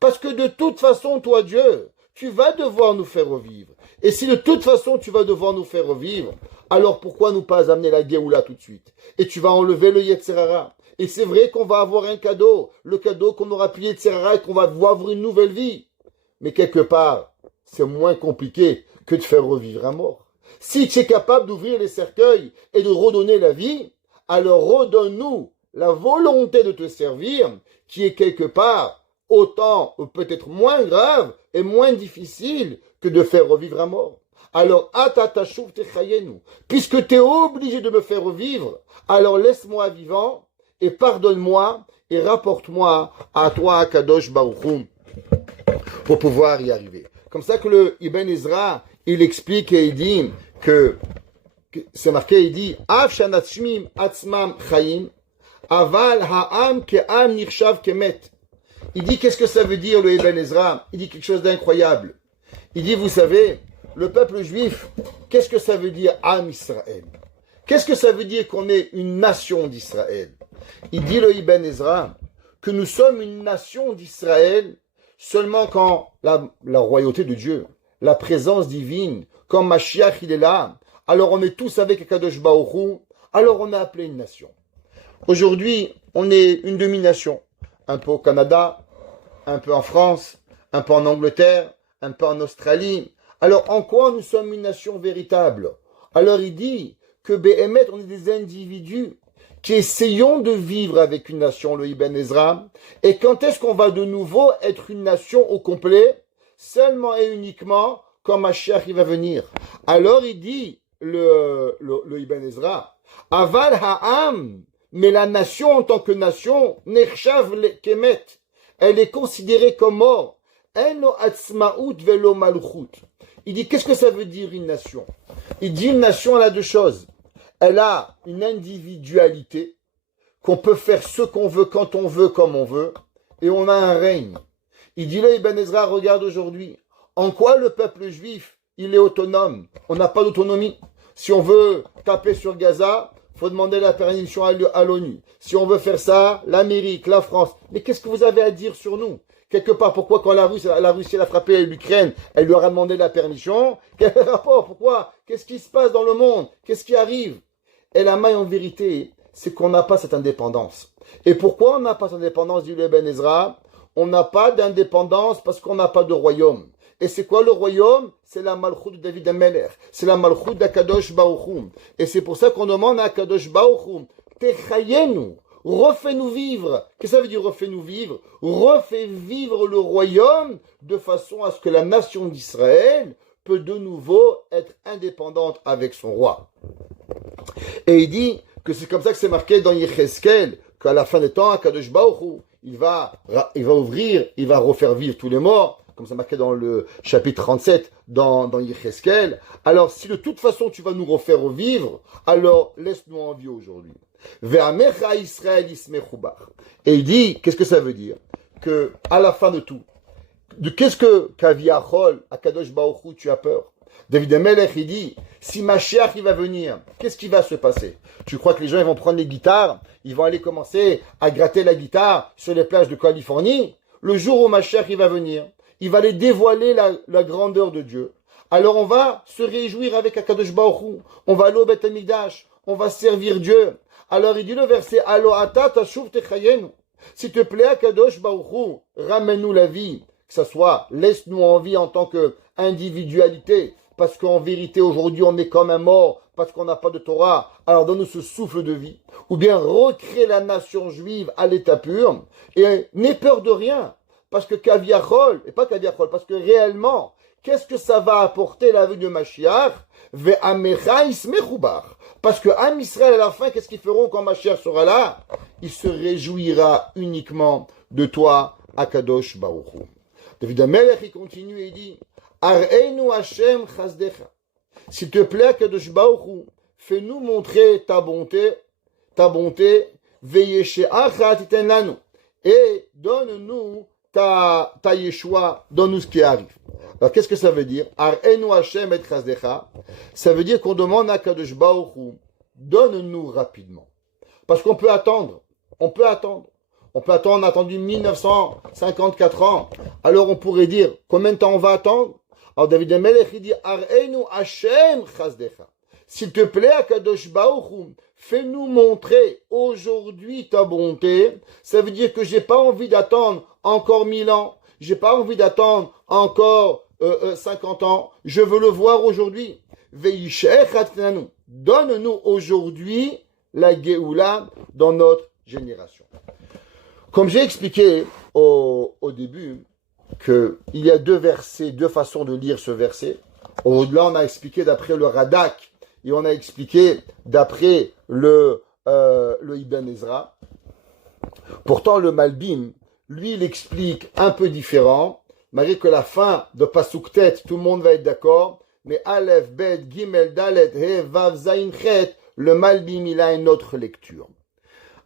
Parce que de toute façon, toi Dieu, tu vas devoir nous faire revivre. Et si de toute façon tu vas devoir nous faire revivre, alors pourquoi nous pas amener la Géoula tout de suite? Et tu vas enlever le Yetzer Hara. Et c'est vrai qu'on va avoir un cadeau, le cadeau qu'on aura plié Yetzer Hara et qu'on va avoir une nouvelle vie. Mais quelque part, c'est moins compliqué que de faire revivre un mort. Si tu es capable d'ouvrir les cercueils et de redonner la vie, alors redonne-nous la volonté de te servir, qui est quelque part autant, ou peut-être moins grave et moins difficile que de faire revivre un mort. Alors, puisque tu es obligé de me faire revivre, alors laisse-moi vivant et pardonne-moi et rapporte-moi à toi, Kadosh Baruch Hu, pour pouvoir y arriver. Comme ça que le Ibn Ezra, il explique et il dit que c'est marqué, il dit, Av shanatshmim atzmam chayim, aval ha'am ke'am nirshav kemet. Il dit, qu'est-ce que ça veut dire le Ibn Ezra? Il dit quelque chose d'incroyable. Il dit, vous savez, le peuple juif, qu'est-ce que ça veut dire Am Israël? Qu'est-ce que ça veut dire qu'on est une nation d'Israël? Il dit le Ibn Ezra que nous sommes une nation d'Israël seulement quand la royauté de Dieu, la présence divine, quand Mashiach il est là, alors on est tous avec Akadosh Baruch Hu, alors on est appelé une nation. Aujourd'hui, on est une demi-nation, un peu au Canada, un peu en France, un peu en Angleterre, un peu en Australie. Alors en quoi nous sommes une nation véritable? Alors il dit que Béhémet, on est des individus qui essayons de vivre avec une nation, le Ibn Ezra. Et quand est-ce qu'on va de nouveau être une nation au complet? Seulement et uniquement quand Mashiach il va venir. Alors il dit, le Ibn Ezra, Aval ha'am, mais la nation en tant que nation, Nershav kemet, elle est considérée comme mort. Eno atzmaout velo malchut. Il dit, qu'est-ce que ça veut dire une nation? Il dit, une nation, elle a deux choses. Elle a une individualité, qu'on peut faire ce qu'on veut, quand on veut, comme on veut, et on a un règne. Il dit là, Ibn Ezra, regarde aujourd'hui, en quoi le peuple juif, il est autonome? On n'a pas d'autonomie. Si on veut taper sur Gaza, il faut demander la permission à l'ONU. Si on veut faire ça, l'Amérique, la France. Mais qu'est-ce que vous avez à dire sur nous? Quelque part, pourquoi quand la Russie a frappé l'Ukraine, elle lui a demandé la permission? Quel rapport? Pourquoi? Qu'est-ce qui se passe dans le monde? Qu'est-ce qui arrive? Et la maille en vérité, c'est qu'on n'a pas cette indépendance. Et pourquoi on n'a pas cette indépendance, dit le Ibn Ezra? On n'a pas d'indépendance parce qu'on n'a pas de royaume. Et c'est quoi le royaume? C'est la Malchut de David Ameler. C'est la Malchut d'Akadosh Baruch Hu. Et c'est pour ça qu'on demande à Akadosh Baruch Hu, Techayenu, refais-nous vivre. Qu'est-ce que ça veut dire refais-nous vivre? Refais vivre le royaume de façon à ce que la nation d'Israël peut de nouveau être indépendante avec son roi. Et il dit que c'est comme ça que c'est marqué dans Yecheskel, qu'à la fin des temps, Akadosh Baruch Hu, il va ouvrir, il va refaire vivre tous les morts, comme c'est marqué dans le chapitre 37 dans Yecheskel. Alors, si de toute façon tu vas nous refaire revivre, alors laisse-nous en vie aujourd'hui. Ve'amecha Israël ismechubar. Et il dit, qu'est-ce que ça veut dire? Que à la fin de tout, qu'est-ce que Kaviachol, Akadosh Baruch Hu, tu as peur? David Amelech, il dit, si Mashiach il va venir, qu'est-ce qui va se passer? Tu crois que les gens ils vont prendre les guitares, ils vont aller commencer à gratter la guitare sur les plages de Californie? Le jour où Mashiach il va venir, il va aller dévoiler la grandeur de Dieu. Alors on va se réjouir avec Akadosh Baruch Hu, on va aller au Beth Amikdash, on va servir Dieu. Alors il dit le verset, Alo ata tashuv techayenu. S'il te plaît, Akadosh Baruch Hu, ramène-nous la vie, que ça soit, laisse-nous en vie en tant qu'individualité, parce qu'en vérité, aujourd'hui, on est comme un mort, parce qu'on n'a pas de Torah, alors donne-nous ce souffle de vie, ou bien recrée la nation juive à l'état pur, et n'aie peur de rien, parce que Kaviachol, et pas Kaviachol, parce que réellement, qu'est-ce que ça va apporter la vie de Mashiach? Ve'amecha ismechubar. Parce que Am Israël, à la fin, qu'est-ce qu'ils feront quand Mashiach sera là? Il se réjouira uniquement de toi, Akadosh Baruch Hu. David Amelech, il continue et il dit, Ar'einu Hashem chasdecha. S'il te plaît, Akadosh Baruch Hu, fais-nous montrer ta bonté, ve'yeshe'acha titen lanu. Et donne-nous ta Yeshua, donne-nous ce qui arrive. Alors, qu'est-ce que ça veut dire? Ar'enu Hashem et chasdecha. Ça veut dire qu'on demande à Kadosh Baruch Hu, donne-nous rapidement. Parce qu'on peut attendre. On a attendu 1954 ans. Alors, on pourrait dire, combien de temps on va attendre? Alors, David Amelech, il dit, Ar'enu Hashem chasdecha. S'il te plaît, Akadosh Baruch Hu, fais-nous montrer aujourd'hui ta bonté. Ça veut dire que j'ai pas envie d'attendre encore 1000 ans. J'ai pas envie d'attendre encore 50 ans. Je veux le voir aujourd'hui. Donne-nous aujourd'hui la Géoula dans notre génération. Comme j'ai expliqué au début qu'il y a deux façons de lire ce verset. Au-delà, on a expliqué d'après le Radak et on a expliqué d'après le Ibn Ezra. Pourtant, le Malbim, lui, il explique un peu différent, malgré que la fin de Pasuk Tet, tout le monde va être d'accord. mais Aleph, Bet, Gimel, Dalet, He, Vav, Zayin, Chet, le Malbim, il a une autre lecture.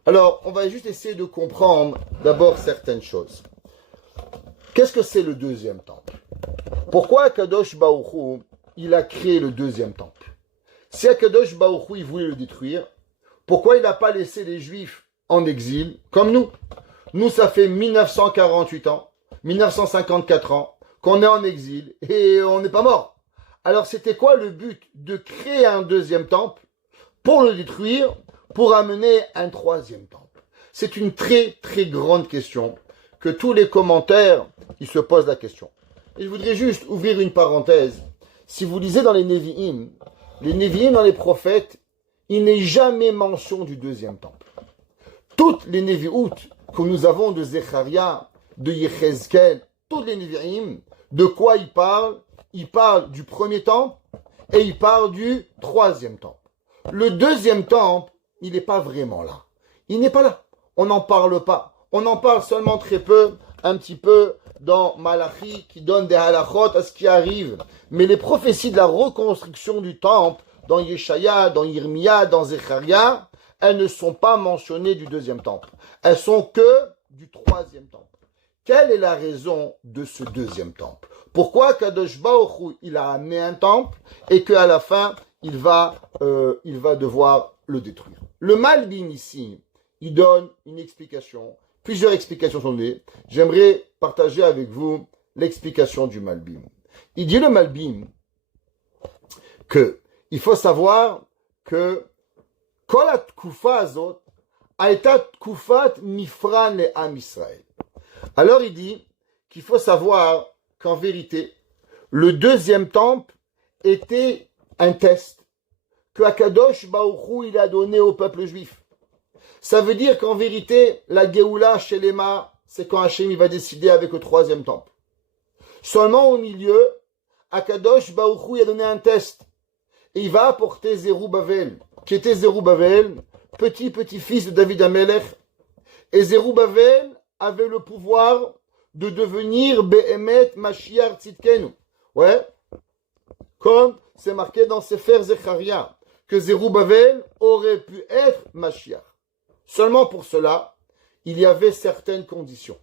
Alors, on va juste essayer de comprendre d'abord certaines choses. Qu'est-ce que c'est le deuxième temple? Pourquoi Kadosh Baruch Hu, il a créé le deuxième temple? Si Kadosh Baruch Hu, il voulait le détruire, pourquoi il n'a pas laissé les Juifs en exil comme nous? Nous, ça fait 1948 ans, 1954 ans, qu'on est en exil et on n'est pas mort. Alors, c'était quoi le but de créer un deuxième temple pour le détruire, pour amener un troisième temple? C'est une très, très grande question que tous les commentaires, ils se posent la question. Et je voudrais juste ouvrir une parenthèse. Si vous lisez dans les Nevi'im dans les prophètes, il n'est jamais mention du deuxième temple. Toutes les Nevi'ut que nous avons de Zecharia, de Yechezkel, toutes les Nevi'im, de quoi ils parlent? Ils parlent du premier temple et ils parlent du troisième temple. Le deuxième temple, il n'est pas vraiment là. Il n'est pas là. On n'en parle pas. On en parle seulement très peu, un petit peu dans Malachi, qui donne des halachot à ce qui arrive. Mais les prophéties de la reconstruction du temple, dans Yeshaya, dans Yirmiya, dans Zecharia, elles ne sont pas mentionnées du deuxième temple. Elles sont que du troisième temple. Quelle est la raison de ce deuxième temple? Pourquoi Kadosh Baruch Hu, il a amené un temple et qu'à la fin, il va devoir le détruire? Le Malbim ici, il donne une explication. Plusieurs explications sont données. J'aimerais partager avec vous l'explication du Malbim. Il dit le Malbim que il faut savoir que Kolat Kufa Azot Aetat Kufat Mifran le Am Israël. Alors il dit qu'il faut savoir qu'en vérité, le deuxième temple était un test que Akadosh Baruch Hu, il a donné au peuple juif. Ça veut dire qu'en vérité, la Géoula chez les Ma, c'est quand Hachem il va décider avec le troisième temple. Seulement au milieu, Akadosh Baruch Hu, il a donné un test. Et il va apporter Zerubbabel, qui était Zerubbabel, petit-fils de David Amelech. Et Zerubbabel avait le pouvoir de devenir Behemet Mashiach Tzidkenu. Ouais. Comme c'est marqué dans Sefer Zecharia, que Zerubbabel aurait pu être Mashiach. Seulement pour cela, il y avait certaines conditions.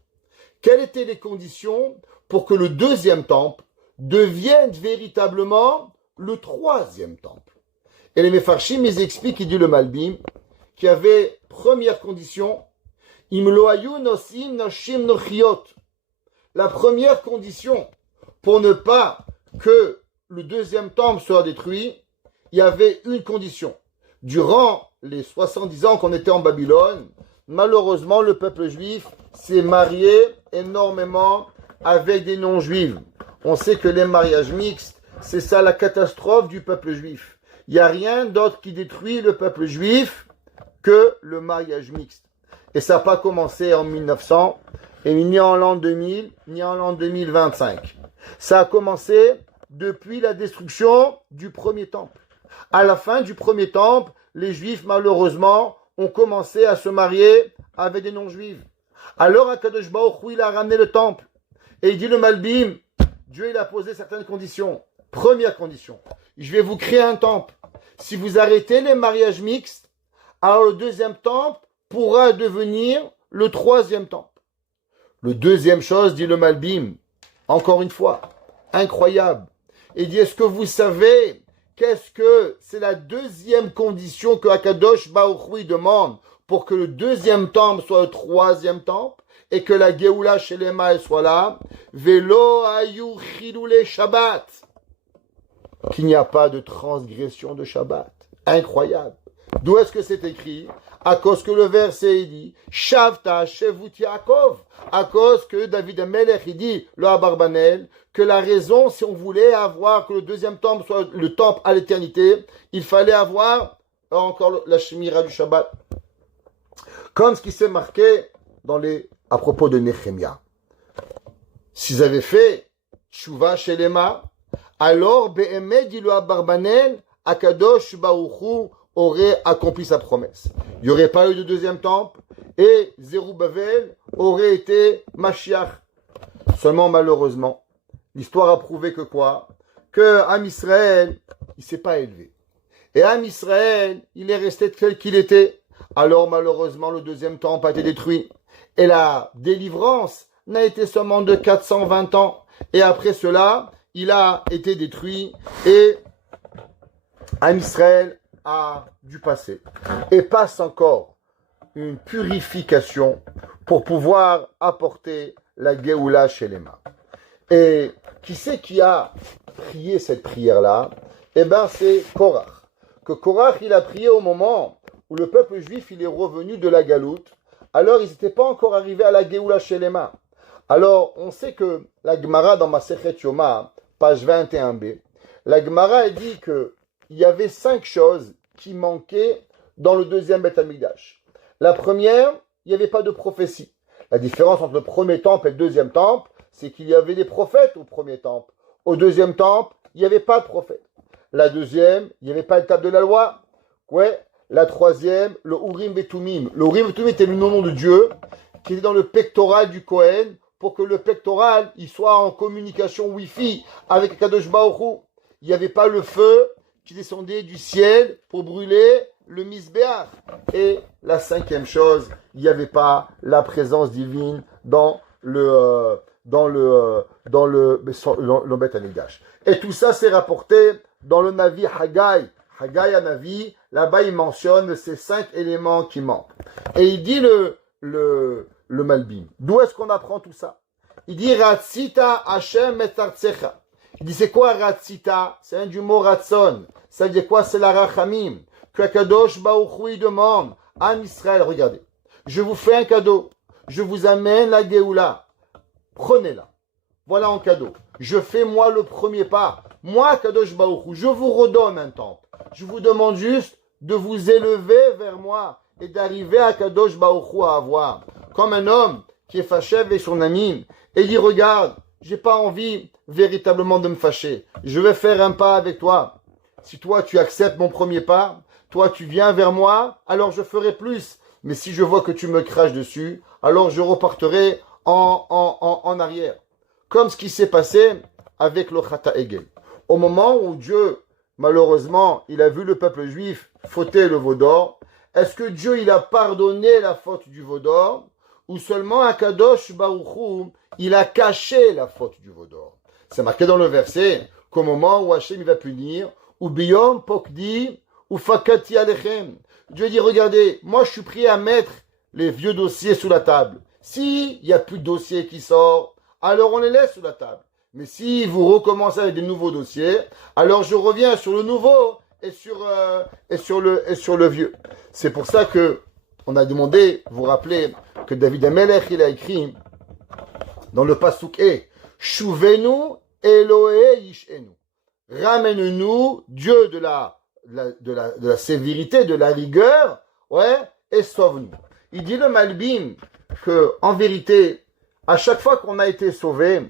Quelles étaient les conditions pour que le deuxième temple devienne véritablement le troisième temple? Et les Mefarshim, ils expliquent, il dit le Malbim, qu'il y avait première condition, la première condition pour ne pas que le deuxième temple soit détruit, il y avait une condition. Durant les 70 ans qu'on était en Babylone, malheureusement, le peuple juif s'est marié énormément avec des non-juifs. On sait que les mariages mixtes, c'est ça la catastrophe du peuple juif. Il n'y a rien d'autre qui détruit le peuple juif que le mariage mixte. Et ça n'a pas commencé en 1900, et ni en l'an 2000, ni en l'an 2025. Ça a commencé depuis la destruction du premier temple. À la fin du premier temple, les juifs, malheureusement, ont commencé à se marier avec des non-juifs. Alors, Akadosh Baruch Hu, il a ramené le temple. Et il dit le Malbim, Dieu, il a posé certaines conditions. Première condition, je vais vous créer un temple. Si vous arrêtez les mariages mixtes, alors le deuxième temple pourra devenir le troisième temple. Le deuxième chose, dit le Malbim, encore une fois, incroyable. Il dit, est-ce que vous savez qu'est-ce que c'est la deuxième condition que Akadosh Baruch Hu demande pour que le deuxième temple soit le troisième temple et que la Géoula chez les Maël soit là? Velo ayu chilule Shabbat. Qu'il n'y a pas de transgression de Shabbat. Incroyable. D'où est-ce que c'est écrit? À cause que le verset dit Shavta Shevut Yaakov. À cause que David Amelech il dit le Abarbanel que la raison, si on voulait avoir que le deuxième temple soit le temple à l'éternité, il fallait avoir encore la Shemira du Shabbat. Comme ce qui s'est marqué à propos de Nehemia. S'ils avaient fait Tshuva Shelema, alors Behemet dit le Abarbanel, Akadosh Baruch Hu aurait accompli sa promesse. Il n'y aurait pas eu de deuxième temple et Zerubbabel aurait été Mashiach. Seulement malheureusement, l'histoire a prouvé que quoi? que Am Israël, il s'est pas élevé. Et Am Israël, il est resté tel qu'il était. Alors malheureusement, le deuxième temple a été détruit. Et la délivrance n'a été seulement de 420 ans. Et après cela, il a été détruit. Et Am Israël a dû passer. Et passe encore une purification pour pouvoir apporter la Géoula chez les mains. Et qui c'est qui a prié cette prière-là? Eh bien, c'est Korach. Que Korach, il a prié au moment où le peuple juif, il est revenu de la Galoute. Alors, ils n'étaient pas encore arrivés à la Géoula chez les mains. Alors, on sait que la Gemara dans Masechet Yoma, page 21b, la Gemara a dit qu'il y avait 5 choses qui manquaient dans le deuxième Beth Amikdash. La première, il n'y avait pas de prophétie. La différence entre le premier temple et le deuxième temple, c'est qu'il y avait des prophètes au premier temple. Au deuxième temple, il n'y avait pas de prophète. La deuxième, il n'y avait pas de table de la loi. Ouais. La troisième, le Urim et Tumim. Le Urim et Tumim était le nom de Dieu qui était dans le pectoral du Kohen pour que le pectoral il soit en communication Wi-Fi avec Kadosh Baruch Hu. Il n'y avait pas le feu qui descendait du ciel pour brûler le misbéach. Et la cinquième chose, il n'y avait pas la présence divine dans le Beth Amikdash. Et tout ça, c'est rapporté dans le Navi Haggai. Haggai à Navi, là-bas, il mentionne ces 5 éléments qui manquent. Et il dit le Malbim. D'où est-ce qu'on apprend tout ça? Il dit Ratzita Hashem et Artsecha. Il dit c'est quoi Ratzita? C'est un du mot Ratzon. Ça veut dire quoi? C'est la Rachamim. Que Kadosh Baruch Hu demande à Israël, regardez, je vous fais un cadeau. Je vous amène la Géoula. Prenez-la. Voilà en cadeau. Je fais moi le premier pas. Moi, Kadosh Baruch Hu, je vous redonne un temple. Je vous demande juste de vous élever vers moi et d'arriver à Kadosh Baruch Hu à avoir. Comme un homme qui est fâché avec son ami et dit, regarde, j'ai pas envie véritablement de me fâcher. Je vais faire un pas avec toi. Si toi, tu acceptes mon premier pas, toi, tu viens vers moi, alors je ferai plus. Mais si je vois que tu me craches dessus, alors je reparterai en arrière. Comme ce qui s'est passé avec le Chata Egel. Au moment où Dieu, malheureusement, il a vu le peuple juif fauter le veau d'or, est-ce que Dieu, il a pardonné la faute du veau d'or ou seulement à Kadosh Baruch Hu, il a caché la faute du veau d'or? C'est marqué dans le verset qu'au moment où Hachem il va punir, ou biyom pokdi, ou fakati alechem. Dieu dit, regardez, moi je suis prêt à mettre les vieux dossiers sous la table. S'il n'y a plus de dossiers qui sortent, alors on les laisse sous la table. Mais si vous recommencez avec des nouveaux dossiers, alors je reviens sur le nouveau et sur le vieux. C'est pour ça que on a demandé, vous vous rappelez, que David Amelech, il a écrit dans le Pasuk Shuvenu Elohe Yishenu. Ramène-nous, Dieu de la sévérité, de la rigueur, ouais, et sauve-nous. Il dit le Malbim que, en vérité, à chaque fois qu'on a été sauvé,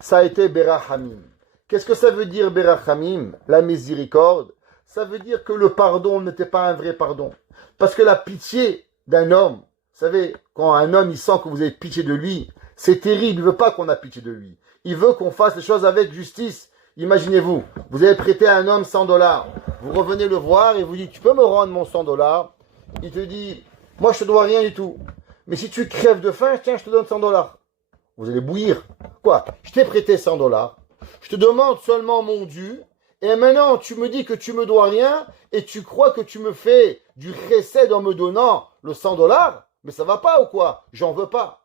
ça a été Berachamim. Qu'est-ce que ça veut dire Berachamim? La miséricorde. Ça veut dire que le pardon n'était pas un vrai pardon. Parce que la pitié d'un homme, vous savez, quand un homme il sent que vous avez pitié de lui, c'est terrible, il ne veut pas qu'on a pitié de lui. Il veut qu'on fasse les choses avec justice. Imaginez-vous, vous avez prêté à un homme $100. Vous revenez le voir et vous dites, tu peux me rendre mon $100? Il te dit, moi je te dois rien du tout. Mais si tu crèves de faim, tiens, je te donne $100. Vous allez bouillir. Quoi? Je t'ai prêté $100. Je te demande seulement mon dû. Et maintenant, tu me dis que tu me dois rien et tu crois que tu me fais du chesed en me donnant le $100? Mais ça va pas ou quoi? J'en veux pas.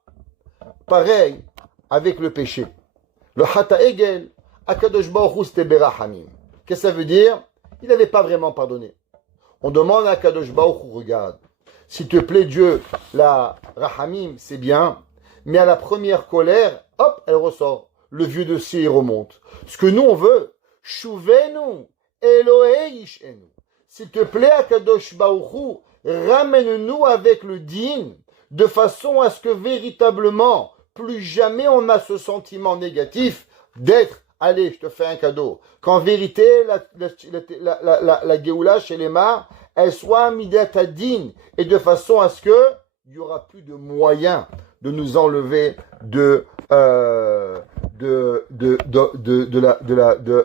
Pareil avec le péché. Le Hata Egel, Akadosh Baruch Hu c'était Berachamim. Qu'est-ce que ça veut dire? Il n'avait pas vraiment pardonné. On demande à Akadosh Baruch Hu, regarde, s'il te plaît Dieu, la Rahamim c'est bien, mais à la première colère, hop, elle ressort. Le vieux dossier remonte. Ce que nous on veut, Shuvenu Elohe Yishenu. S'il te plaît, Akadosh Baruch Hu, ramène-nous avec le din, de façon à ce que véritablement, plus jamais on a ce sentiment négatif d'être, allez, je te fais un cadeau. Qu'en vérité, la Géoula chez les Mar, elle soit midat adin, et de façon à ce que il n'y aura plus de moyens de nous enlever de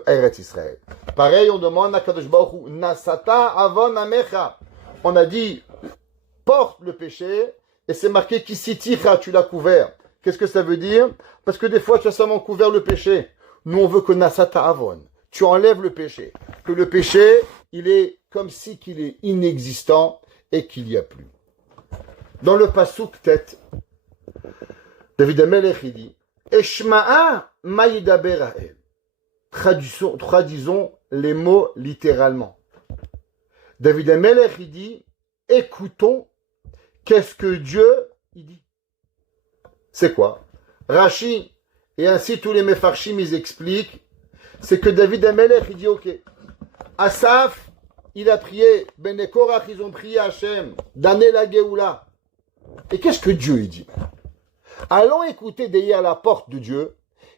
Eretz Israël. Pareil, on demande à Kadosh Baruch Hu, Nasata avon amecha. On a dit, porte le péché, et c'est marqué Kisiticha, tu l'as couvert. Qu'est-ce que ça veut dire? Parce que des fois, tu as seulement couvert le péché. Nous, on veut que Nasata avon. Tu enlèves le péché. Que le péché, il est comme si qu'il est inexistant et qu'il n'y a plus. Dans le Pasuk tête, David Amelech, il dit, Eshma'a ma'idaber ha'el. Traduisons les mots littéralement. David Amelech, il dit, écoutons, qu'est-ce que Dieu, il dit. C'est quoi? Rashi, et ainsi tous les Mefarshim, ils expliquent, c'est que David Amelech, il dit, ok, Asaf, il a prié, Ben et Korach, ils ont prié Hachem, d'année la Géoula. Et qu'est-ce que Dieu, il dit? Allons écouter derrière la porte de Dieu,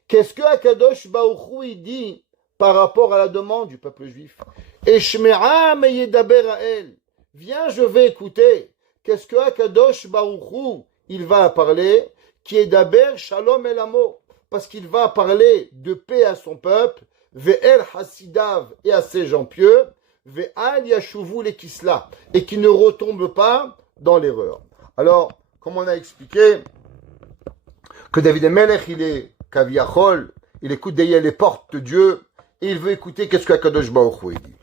qu'est-ce que Akadosh Baruch Hu, il dit par rapport à la demande du peuple juif. Eshme'a meyedaber ha'el. Viens, je vais écouter. Qu'est-ce que Akadosh Baruch Hu, il va parler, qui est d'Aber Shalom El Amo, parce qu'il va parler de paix à son peuple, Ve'el Hasidav et à ses gens pieux, Ve'al Yashuvu le Kisla, et qui ne retombe pas dans l'erreur. Alors, comme on a expliqué, que David Amelech, il est Kaviachol, il écoute derrière les portes de Dieu, et il veut écouter qu'est-ce que Akadosh Baruch Hu dit.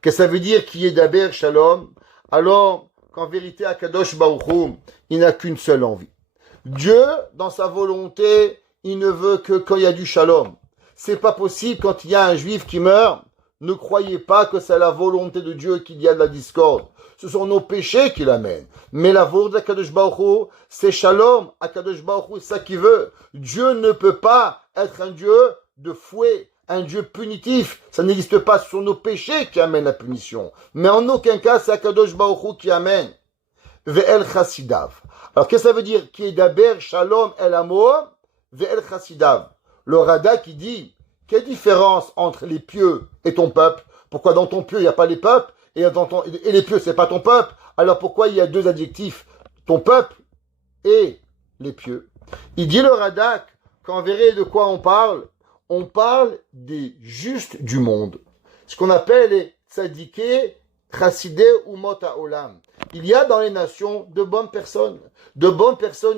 Qu'est-ce que ça veut dire qui est d'Aber Shalom? Alors, qu'en vérité, Akadosh Baruch Hu, il n'a qu'une seule envie. Dieu, dans sa volonté, il ne veut que quand il y a du Shalom. C'est pas possible quand il y a un juif qui meurt. Ne croyez pas que c'est la volonté de Dieu qu'il y a de la discorde. Ce sont nos péchés qui l'amènent. Mais la volonté d'Akadosh Baruch Hu, c'est Shalom. Akadosh Baruch Hu, c'est ça qu'il veut. Dieu ne peut pas être un Dieu de fouet, un Dieu punitif. Ça n'existe pas. Ce sont nos péchés qui amènent la punition. Mais en aucun cas, c'est Akadosh Baruch Hu qui amène. Ve'el Chasidav. Alors, qu'est-ce que ça veut dire? Qui est d'Aber Shalom El Amo, Ve'el Chasidav. Le Rada qui dit, quelle différence entre les pieux et ton peuple? Pourquoi dans ton pieux, il n'y a pas les peuples, et les pieux, c'est pas ton peuple? Alors pourquoi il y a deux adjectifs? Ton peuple et les pieux. Il dit le Radak, qu'en verrez de quoi on parle? On parle des justes du monde. Ce qu'on appelle les tzadikés, chassidé ou mota olam. Il y a dans les nations de bonnes personnes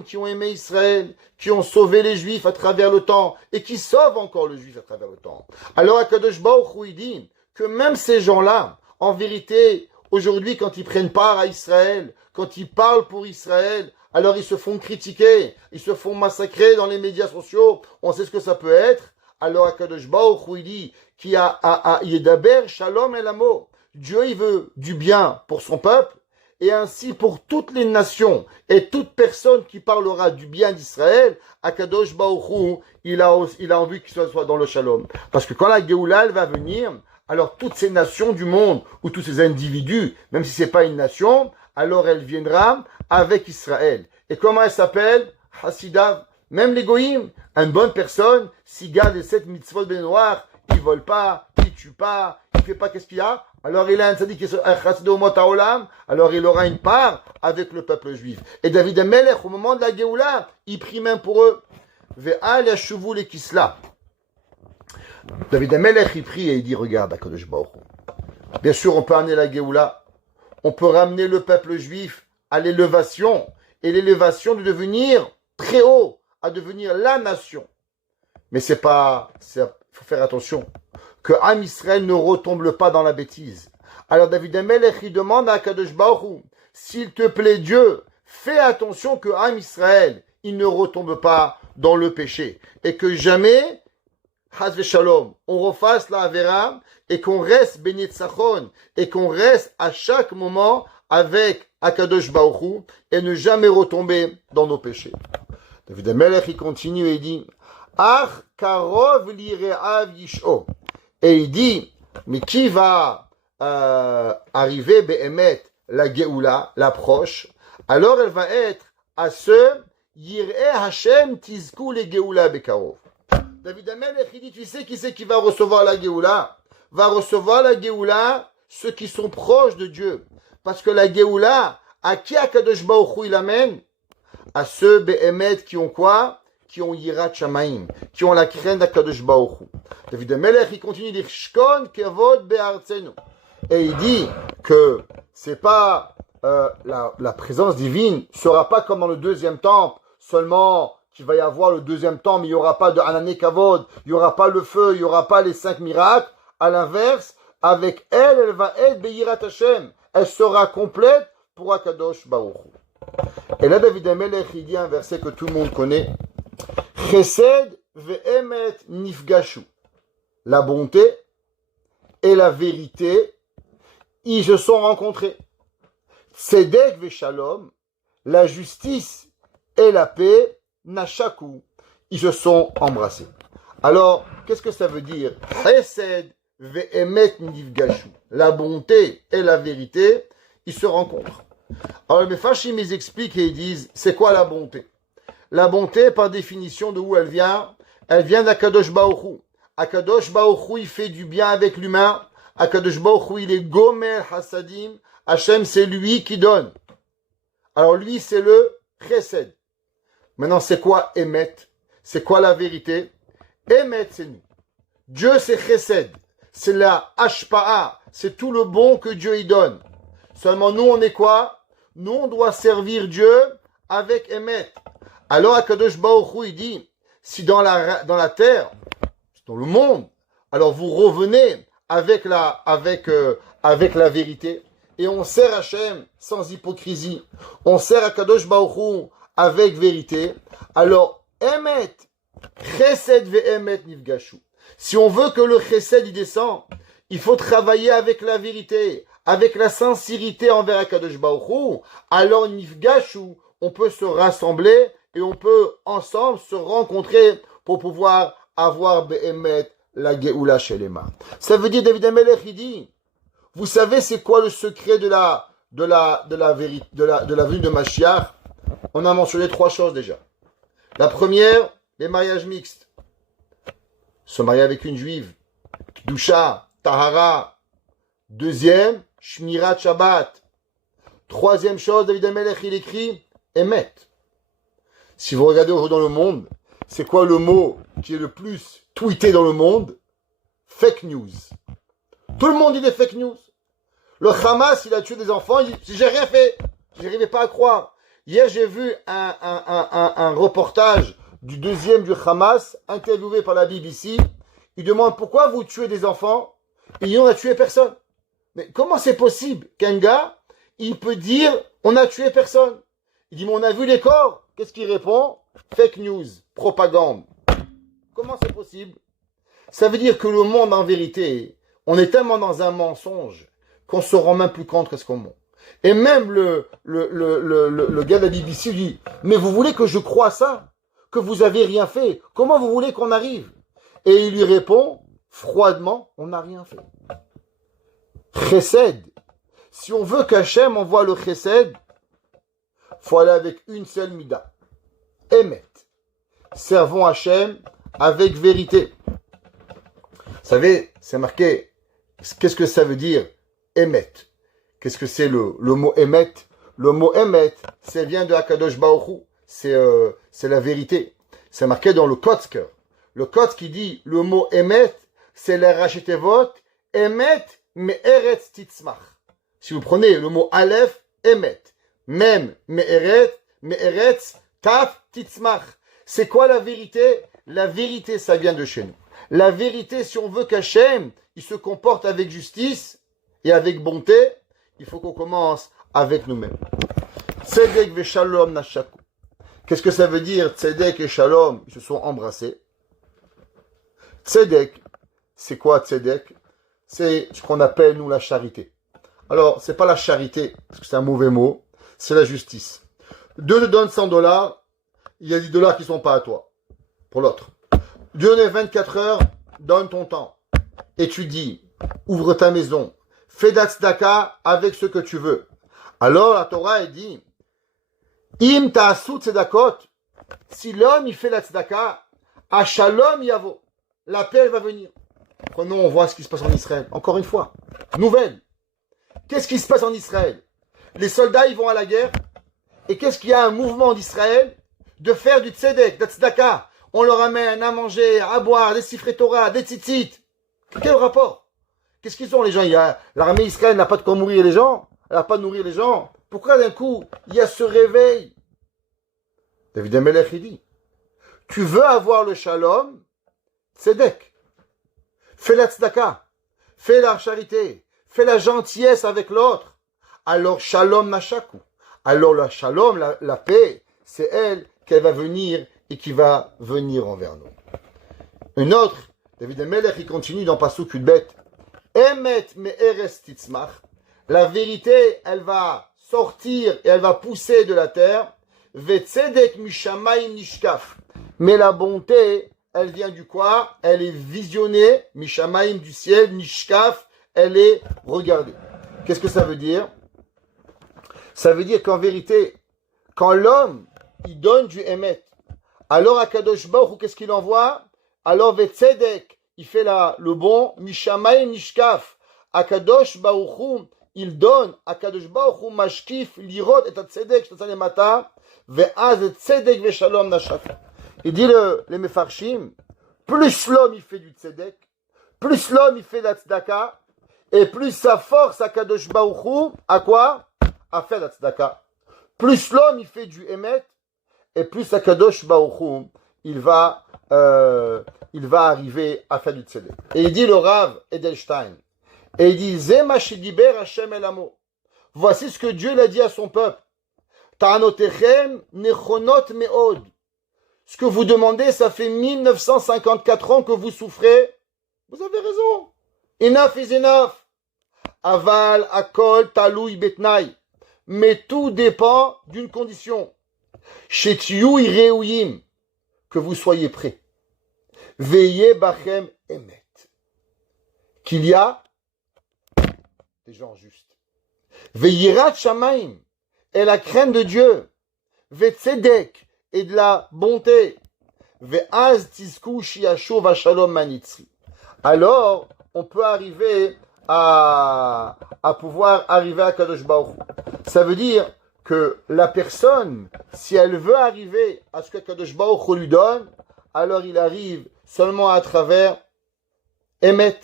qui ont aimé Israël, qui ont sauvé les Juifs à travers le temps, et qui sauvent encore le Juif à travers le temps. Alors Akadosh Baruch Hu, il dit que même ces gens-là, en vérité, aujourd'hui, quand ils prennent part à Israël, quand ils parlent pour Israël, alors ils se font critiquer, ils se font massacrer dans les médias sociaux, on sait ce que ça peut être. Alors Akadosh Baruch Hu, il dit qu'il y a Yedaber Shalom El Amo. Dieu, il veut du bien pour son peuple, et ainsi pour toutes les nations, et toute personne qui parlera du bien d'Israël, Akadosh Baruch Hu, il a envie qu'il soit dans le Shalom. Parce que quand la Géoula, elle va venir, alors toutes ces nations du monde, ou tous ces individus, même si c'est pas une nation, alors elle viendra avec Israël. Et comment elle s'appelle? Hasidav. Même les goïms, une bonne personne, s'il garde les 7 mitzvot ben noirs, il vole pas, il tue pas, il fait pas qu'est-ce qu'il y a, alors il a un tzaddik qui est un chassidé au mota olam, alors il aura une part avec le peuple juif. Et David Amelech, au moment de la Géoula, il prie même pour eux. Ve'al yashuvu le kisla. David Amelech, il prie et il dit, regarde, Akadosh Baruch Hu. Bien sûr, on peut amener la Géoula, on peut ramener le peuple juif à l'élévation, et l'élévation de devenir très haut, à devenir la nation. Mais il faut faire attention, que Am Israël ne retombe pas dans la bêtise. Alors David Amelech, il demande à Akadosh Baruch Hu, s'il te plaît Dieu, fais attention que Am Israël, il ne retombe pas dans le péché, et que jamais, Haz Shalom, on refasse la Avera, et qu'on reste béni Tzachon, et qu'on reste à chaque moment avec Akadosh Baruch Hu, et ne jamais retomber dans nos péchés. David Amelech, il continue et il dit, Ach karov lire'av yish'o. Et il dit, mais qui va arriver, Be'emet, la Géoula, l'approche, alors elle va être à ce Yir'e Hashem tizku le Géoula bekarov. David Amelech, il dit, tu sais qui c'est qui va recevoir la Géoula? Va recevoir la Géoula ceux qui sont proches de Dieu. Parce que la Géoula, à qui Akadosh Baruch Hu il amène? À ceux Be'emet qui ont quoi? qui ont Yirat Shamaim, qui ont la crainte d'Akadosh Baruch Hu. David Melech, il continue de dire Shkon Kevod Be'artzenu. Et il dit que c'est pas la présence divine sera pas comme dans le deuxième temple, seulement qu'il va y avoir le deuxième temple, mais il n'y aura pas de Anané Kavod, il n'y aura pas le feu, il n'y aura pas les 5 miracles. À l'inverse, avec elle, elle va être Beyirat Hashem. Elle sera complète pour Akadosh Baruch Hu. Et là, David Melech, il dit un verset que tout le monde connaît. Chesed ve'emet nifgashu. La bonté et la vérité, ils se sont rencontrés. Tzedek ve'shalom, la justice et la paix, nashaku, ils se sont embrassés. Alors, qu'est-ce que ça veut dire? Chesed ve'emet nifgashu. La bonté et la vérité, ils se rencontrent. Alors, les Mefashim, ils expliquent et ils disent, c'est quoi la bonté? La bonté, par définition, de où elle vient? Elle vient d'Akadosh Baruch Hu. Akadosh Baruch Hu, il fait du bien avec l'humain. Akadosh Baruch Hu, il est Gomer Hasadim. Hachem, c'est lui qui donne. Alors lui, c'est le Chesed. Maintenant, c'est quoi Emet? C'est quoi la vérité? Emet, c'est nous. Dieu, c'est Chesed. C'est la Hashpa'a. C'est tout le bon que Dieu y donne. Seulement, nous, on est quoi? Nous, on doit servir Dieu avec Emet. Alors, Akadosh Baruch Hu, il dit, si dans la terre, dans le monde, alors vous revenez avec la vérité, et on sert Hachem sans hypocrisie, on sert Akadosh Baruch Hu avec vérité, alors, Emet, Chesed ve'emet nifgashu. Si on veut que le Chesed y descend, il faut travailler avec la vérité, avec la sincérité envers Akadosh Baruch Hu, alors nifgashu, on peut se rassembler et on peut ensemble se rencontrer pour pouvoir avoir Be'emet la Geoula Shelema. Ça veut dire, David Amelech, il dit, vous savez c'est quoi le secret de la venue de Mashiach? On a mentionné 3 choses déjà. La première, les mariages mixtes. Se marier avec une juive. Kdusha, Tahara. Deuxième, Shmirat Shabbat. Troisième chose, David Amelech, il écrit, Emet. Si vous regardez aujourd'hui dans le monde, c'est quoi le mot qui est le plus tweeté dans le monde? Fake news. Tout le monde dit des fake news. Le Hamas, il a tué des enfants, il dit, j'ai rien fait. Je n'arrivais pas à croire. Hier, j'ai vu un reportage du deuxième du Hamas, interviewé par la BBC. Il demande pourquoi vous tuez des enfants? Et il dit, on n'a tué personne. Mais comment c'est possible qu'un gars, il peut dire, on n'a tué personne? Il dit, mais on a vu les corps. Qu'est-ce qu'il répond? Fake news, propagande. Comment c'est possible? Ça veut dire que le monde, en vérité, on est tellement dans un mensonge qu'on se rend même plus compte qu'est-ce qu'on ment. Et même le gars de la BBC dit, mais vous voulez que je croie ça? Que vous avez rien fait? Comment vous voulez qu'on arrive? Et il lui répond, froidement, on n'a rien fait. Chesed. Si on veut qu'Hachem envoie le Chesed, faut aller avec une seule mida. Emet. Servons Hachem avec vérité. Vous savez, c'est marqué. Qu'est-ce que ça veut dire Emet? Qu'est-ce que c'est le mot Emet? Le mot Emet, ça vient de Akadosh Baruch Hu. C'est la vérité. C'est marqué dans le Kotzker. Le Kotz qui dit le mot Emet, c'est la rachetevot. Emet me'eretz titzmach. Si vous prenez le mot Aleph, Emet. Mem, me'eretz, taf, titzmach. C'est quoi la vérité? La vérité, ça vient de chez nous. La vérité, si on veut qu'Hachem, il se comporte avec justice et avec bonté, il faut qu'on commence avec nous-mêmes. Tzedek ve shalom nashaku. Qu'est-ce que ça veut dire? Tzedek et shalom, ils se sont embrassés. Tzedek, c'est quoi Tzedek? C'est ce qu'on appelle, nous, la charité. Alors, c'est pas la charité, parce que c'est un mauvais mot, c'est la justice. Dieu te donne $100, il y a $10 qui ne sont pas à toi, pour l'autre. Dieu donne 24 heures, donne ton temps. Étudie, ouvre ta maison, fais d'atzdaka avec ce que tu veux. Alors, la Torah, elle dit, Im ta'asut tzedakot, si l'homme, il fait la tzedaka, à shalom yavo, la paix, elle va venir. Prenons, on voit ce qui se passe en Israël. Encore une fois, nouvelle. Qu'est-ce qui se passe en Israël? Les soldats, ils vont à la guerre. Et qu'est-ce qu'il y a un mouvement d'Israël de faire du tzedek, de tzedaka. On leur amène à manger, à boire, des sifrei Torah, des tzitzit. Quel rapport? Qu'est-ce qu'ils ont les gens? L'armée israélienne n'a pas de quoi nourrir les gens. Elle n'a pas de nourrir les gens. Pourquoi d'un coup, il y a ce réveil? David Amelech, il dit, tu veux avoir le shalom, tzedek. Fais la tzedaka. Fais la charité. Fais la gentillesse avec l'autre. Alors shalom nashaku. Alors le shalom, la paix, c'est elle qu'elle va venir et qui va venir envers nous. Une autre, David Amelech, il continue dans Pasuk Yudbet. Emet me'eres titzmach. La vérité, elle va sortir et elle va pousser de la terre. Vetzedek mishamayim nishkaf. Mais la bonté, elle vient du quoi? Elle est visionnée, mishamayim du ciel, nishkaf, elle est regardée. Qu'est-ce que ça veut dire? Ça veut dire qu'en vérité, quand l'homme, il donne du Emet, alors Akadosh Baruch Hu, qu'est-ce qu'il envoie? Alors Vetzedek, il fait le bon, Mishamayim Nishkaf. Akadosh Baruch Hu, il donne, Akadosh Baruch Hu, Mashkif, Lirot, et Tzedek, Shtotzanemata, Ve'az Tzedek Ve'shalom Nashaf. Il dit les Mefarshim, plus l'homme il fait du Tzedek, plus l'homme il fait la Tzedaka, et plus sa force Akadosh Baruch Hu, à quoi? À faire la Tzedaka. Plus l'homme il fait du Emet, et plus Akadosh Baruch Hu, il va arriver à faire du tzedek. Et il dit le Rav Edelstein, et il dit Zema shidiber Hashem el amo. Voici ce que Dieu l'a dit à son peuple. Ta'anotechem nechonot meod. Ce que vous demandez, ça fait 1954 ans que vous souffrez. Vous avez raison. Enough is enough. Aval akol talui betnai. Mais tout dépend d'une condition. Shetiu ireuyim. Que vous soyez prêts. Veillez bachem emet. Qu'il y a des gens justes. Veillirat shamaim. Et la crainte de Dieu. Vetzedek. Et de la bonté. Ve'az tizku shiasho v'shalom manitzi. Alors, on peut arriver à pouvoir arriver à Kadosh Baruch Hu. Ça veut dire que la personne, si elle veut arriver à ce que Kadosh Baruch Hu lui donne, alors il arrive seulement à travers Emet,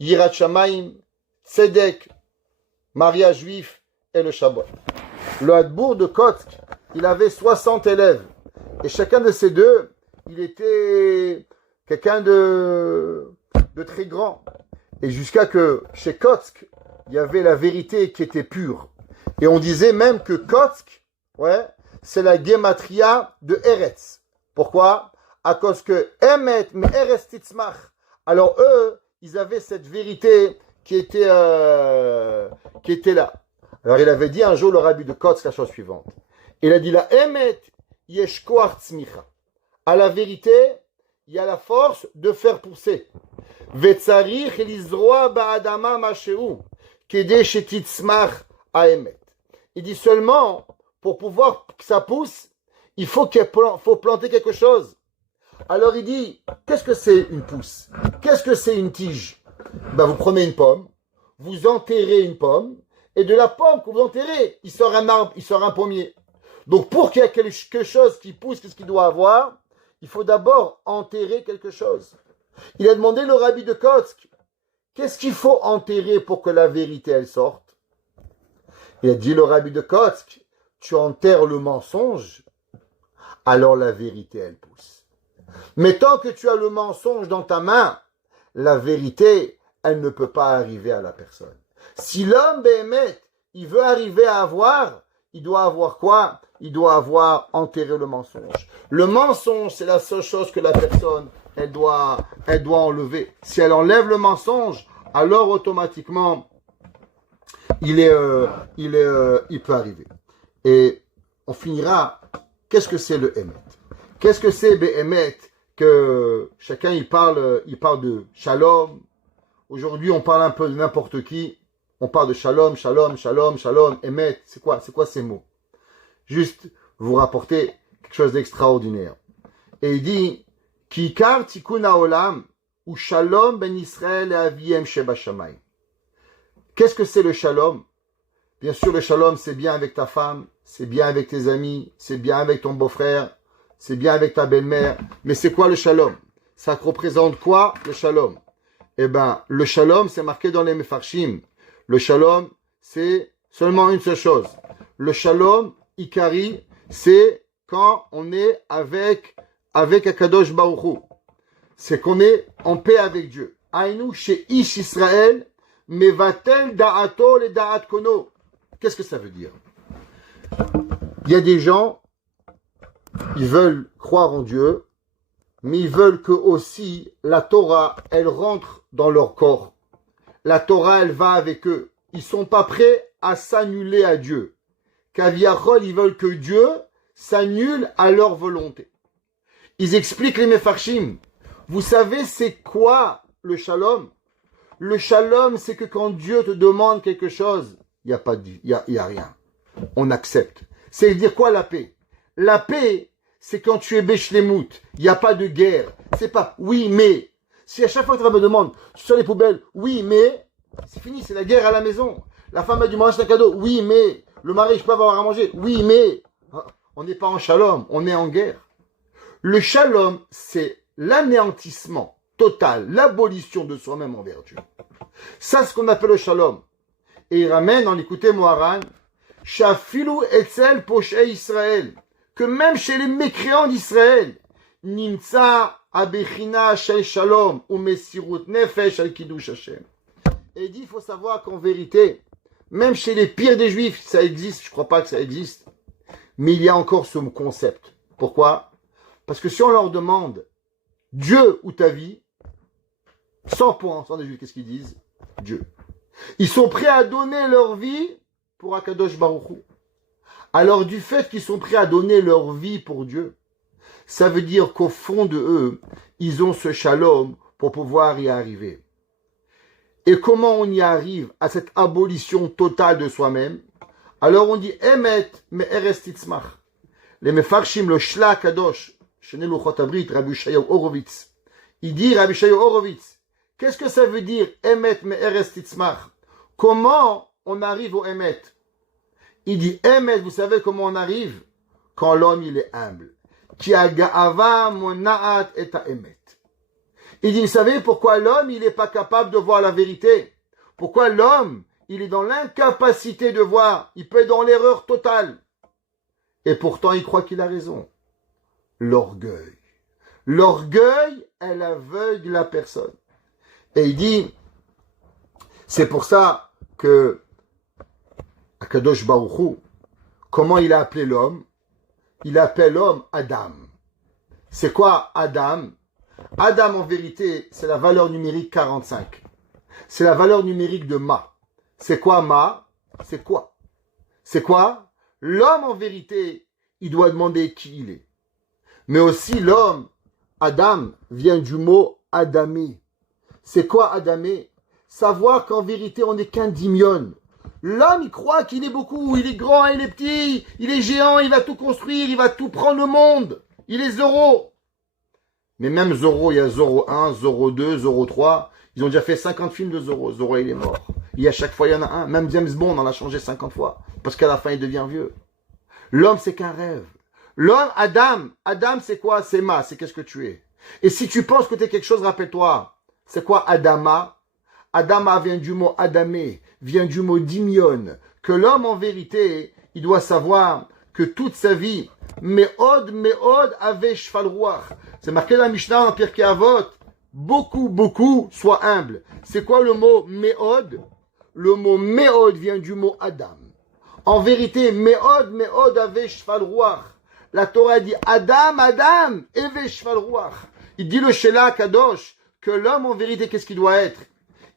Yirat Shamayim, Tzedek, mariage juif et le Shabbat. Le Hadbour de Kotsk, il avait 60 élèves. Et chacun de ces deux, il était quelqu'un de très grand. Et jusqu'à que chez Kotsk, il y avait la vérité qui était pure. Et on disait même que Kotsk, c'est la gematria de Eretz. Pourquoi? À cause que Emet, mais Eretz Titzmach. Alors eux, ils avaient cette vérité qui était là. Alors il avait dit un jour le rabbi de Kotsk la chose suivante. Il a dit la Emet yesh koach tzmicha. À la vérité, il y a la force de faire pousser. Vetzarich lizroa ba'adama masheu kedei shetitzmach ha'emet. Il dit seulement, pour pouvoir que ça pousse, il faut planter quelque chose. Alors il dit, qu'est-ce que c'est une pousse? Qu'est-ce que c'est une tige? Ben, vous prenez une pomme, vous enterrez une pomme, et de la pomme que vous enterrez, il sort un arbre, il sort un pommier. Donc pour qu'il y ait quelque chose qui pousse, qu'est-ce qu'il doit avoir? Il faut d'abord enterrer quelque chose. Il a demandé le rabbi de Kotsk, qu'est-ce qu'il faut enterrer pour que la vérité elle sorte? Il a dit le rabbi de Kotsk, tu enterres le mensonge, alors la vérité elle pousse. Mais tant que tu as le mensonge dans ta main, la vérité, elle ne peut pas arriver à la personne. Si l'homme, Béhémet, il veut arriver à avoir, il doit avoir quoi? Il doit avoir enterré le mensonge. Le mensonge, c'est la seule chose que la personne, elle doit enlever. Si elle enlève le mensonge, alors automatiquement, il peut arriver. Et on finira, qu'est-ce que c'est le Emet? Qu'est-ce que c'est Béhémet? Que chacun il parle de Shalom. Aujourd'hui, on parle un peu de n'importe qui. On parle de Shalom, Shalom, Shalom, Shalom, Emet. C'est quoi ces mots? Juste vous rapporter quelque chose d'extraordinaire. Et il dit Kikar tikkun haolam ou Shalom ben Israël et aviem sheba shamayim. Qu'est-ce que c'est le Shalom? Bien sûr, le Shalom, c'est bien avec ta femme, c'est bien avec tes amis, c'est bien avec ton beau-frère, c'est bien avec ta belle-mère, mais c'est quoi le shalom? Ça représente quoi, le shalom? Eh ben, le shalom, c'est marqué dans les Mefarshim. Le shalom, c'est seulement une seule chose. Le shalom, Ikari, c'est quand on est avec Akadosh Baruch Hu. C'est qu'on est en paix avec Dieu. Aïnou, chez Ish Israël, mevatel da'ato le da'at kono. Qu'est-ce que ça veut dire? Il y a des gens, ils veulent croire en Dieu, mais ils veulent que aussi la Torah, elle rentre dans leur corps. La Torah, elle va avec eux. Ils ne sont pas prêts à s'annuler à Dieu. Kaviachol, ils veulent que Dieu s'annule à leur volonté. Ils expliquent les Mefarshim. Vous savez, c'est quoi le shalom? Le shalom, c'est que quand Dieu te demande quelque chose, il n'y a rien. On accepte. C'est dire quoi la paix? La paix, c'est quand tu es Béchlemout. Il n'y a pas de guerre. C'est pas oui, mais. Si à chaque fois que tu me demandes, tu sors les poubelles, oui, mais, c'est fini, c'est la guerre à la maison. La femme a du manger un cadeau, oui, mais. Le mari, je peux avoir à manger, oui, mais. On n'est pas en shalom, on est en guerre. Le shalom, c'est l'anéantissement total, l'abolition de soi-même envers Dieu. Ça, c'est ce qu'on appelle le shalom. Et il ramène, en écoutant Moharan, Shafilu etzel poshei Israël, que même chez les mécréants d'Israël, Nimtza abechina shel shalom ou mesirut nefesh al kiddush Hashem. Et il dit, il faut savoir qu'en vérité, même chez les pires des juifs, ça existe, je ne crois pas que ça existe, mais il y a encore ce concept. Pourquoi? Parce que si on leur demande Dieu ou ta vie, 100% des juifs, qu'est-ce qu'ils disent? Dieu. Ils sont prêts à donner leur vie pour Akadosh Baruch Hu. Alors du fait qu'ils sont prêts à donner leur vie pour Dieu, ça veut dire qu'au fond de eux, ils ont ce shalom pour pouvoir y arriver. Et comment on y arrive à cette abolition totale de soi-même? Alors on dit Emet me eres titzmach. Les Mefarshim, le Shla Kadosh, Shenel Luchot Abrit, Rabbi Shayahu Horowitz. Il dit Rabbi Shayahu Horowitz. Qu'est-ce que ça veut dire Emet me eres titzmach? Comment on arrive au Emet? Il dit Emet, vous savez comment on arrive? Quand l'homme il est humble. Ki aga'ava mona'at et Emet. Il dit, vous savez pourquoi l'homme il n'est pas capable de voir la vérité? Pourquoi l'homme il est dans l'incapacité de voir? Il peut être dans l'erreur totale. Et pourtant il croit qu'il a raison. L'orgueil. L'orgueil, elle aveugle la personne. Et il dit, c'est pour ça que Akadosh Baruch Hu, comment il a appelé l'homme? Il appelle l'homme Adam. C'est quoi Adam? Adam, en vérité, c'est la valeur numérique 45. C'est la valeur numérique de Ma. C'est quoi Ma? C'est quoi? C'est quoi? L'homme, en vérité, il doit demander qui il est. Mais aussi, l'homme, Adam, vient du mot Adamé. C'est quoi Adamé? Savoir qu'en vérité, on n'est qu'un dimion. L'homme, il croit qu'il est beaucoup, il est grand, il est petit, il est géant, il va tout construire, il va tout prendre le monde. Il est Zorro. Mais même Zorro, il y a Zorro 1, Zorro 2, Zorro 3. Ils ont déjà fait 50 films de Zorro. Zorro, il est mort. Et à chaque fois, il y en a un. Même James Bond, on en a changé 50 fois. Parce qu'à la fin, il devient vieux. L'homme, c'est qu'un rêve. L'homme, Adam, c'est quoi? C'est Ma, c'est qu'est-ce que tu es. Et si tu penses que tu es quelque chose, rappelle-toi. C'est quoi Adama? Adama vient du mot Adamé, vient du mot dimion. Que l'homme, en vérité, il doit savoir que toute sa vie, Me'od ave shfal ruach. C'est marqué dans la Mishnah en Pirkei Avot. Beaucoup, sois humble. C'est quoi le mot Me'od? Le mot Me'od vient du mot Adam. En vérité, Me'od ave shfal ruach. La Torah dit Adam, eve shfal ruach. Il dit le Shela Kadosh que l'homme, en vérité, qu'est-ce qu'il doit être?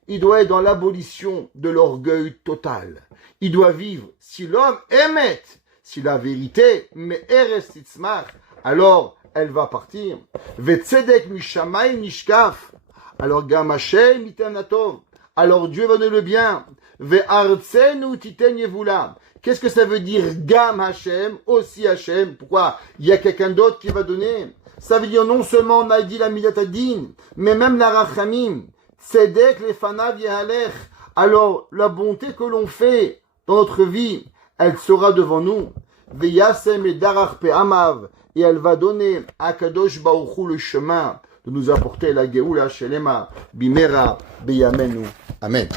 Il doit être dans l'abolition de l'orgueil total. Il doit vivre. Si l'homme émet, si la vérité, mais eres titzmach, alors elle va partir. Vetzedek mishamay mishkaf. Alors gam Hashem miten atov. Alors Dieu va donner le bien. Ve'artzenu titen yevula. Qu'est-ce que ça veut dire gam Hashem, aussi Hashem? Pourquoi? Il y a quelqu'un d'autre qui va donner. Ça veut dire non seulement on a dit la midat adin, mais même la rachamim. Tzedek lefanav yehalech. Alors la bonté que l'on fait dans notre vie, elle sera devant nous. Veyasem et darach pe'amav et elle va donner à Kadosh Baruch Hu le chemin de nous apporter la Geoula Shelema Bimera Beyamenu. Amen.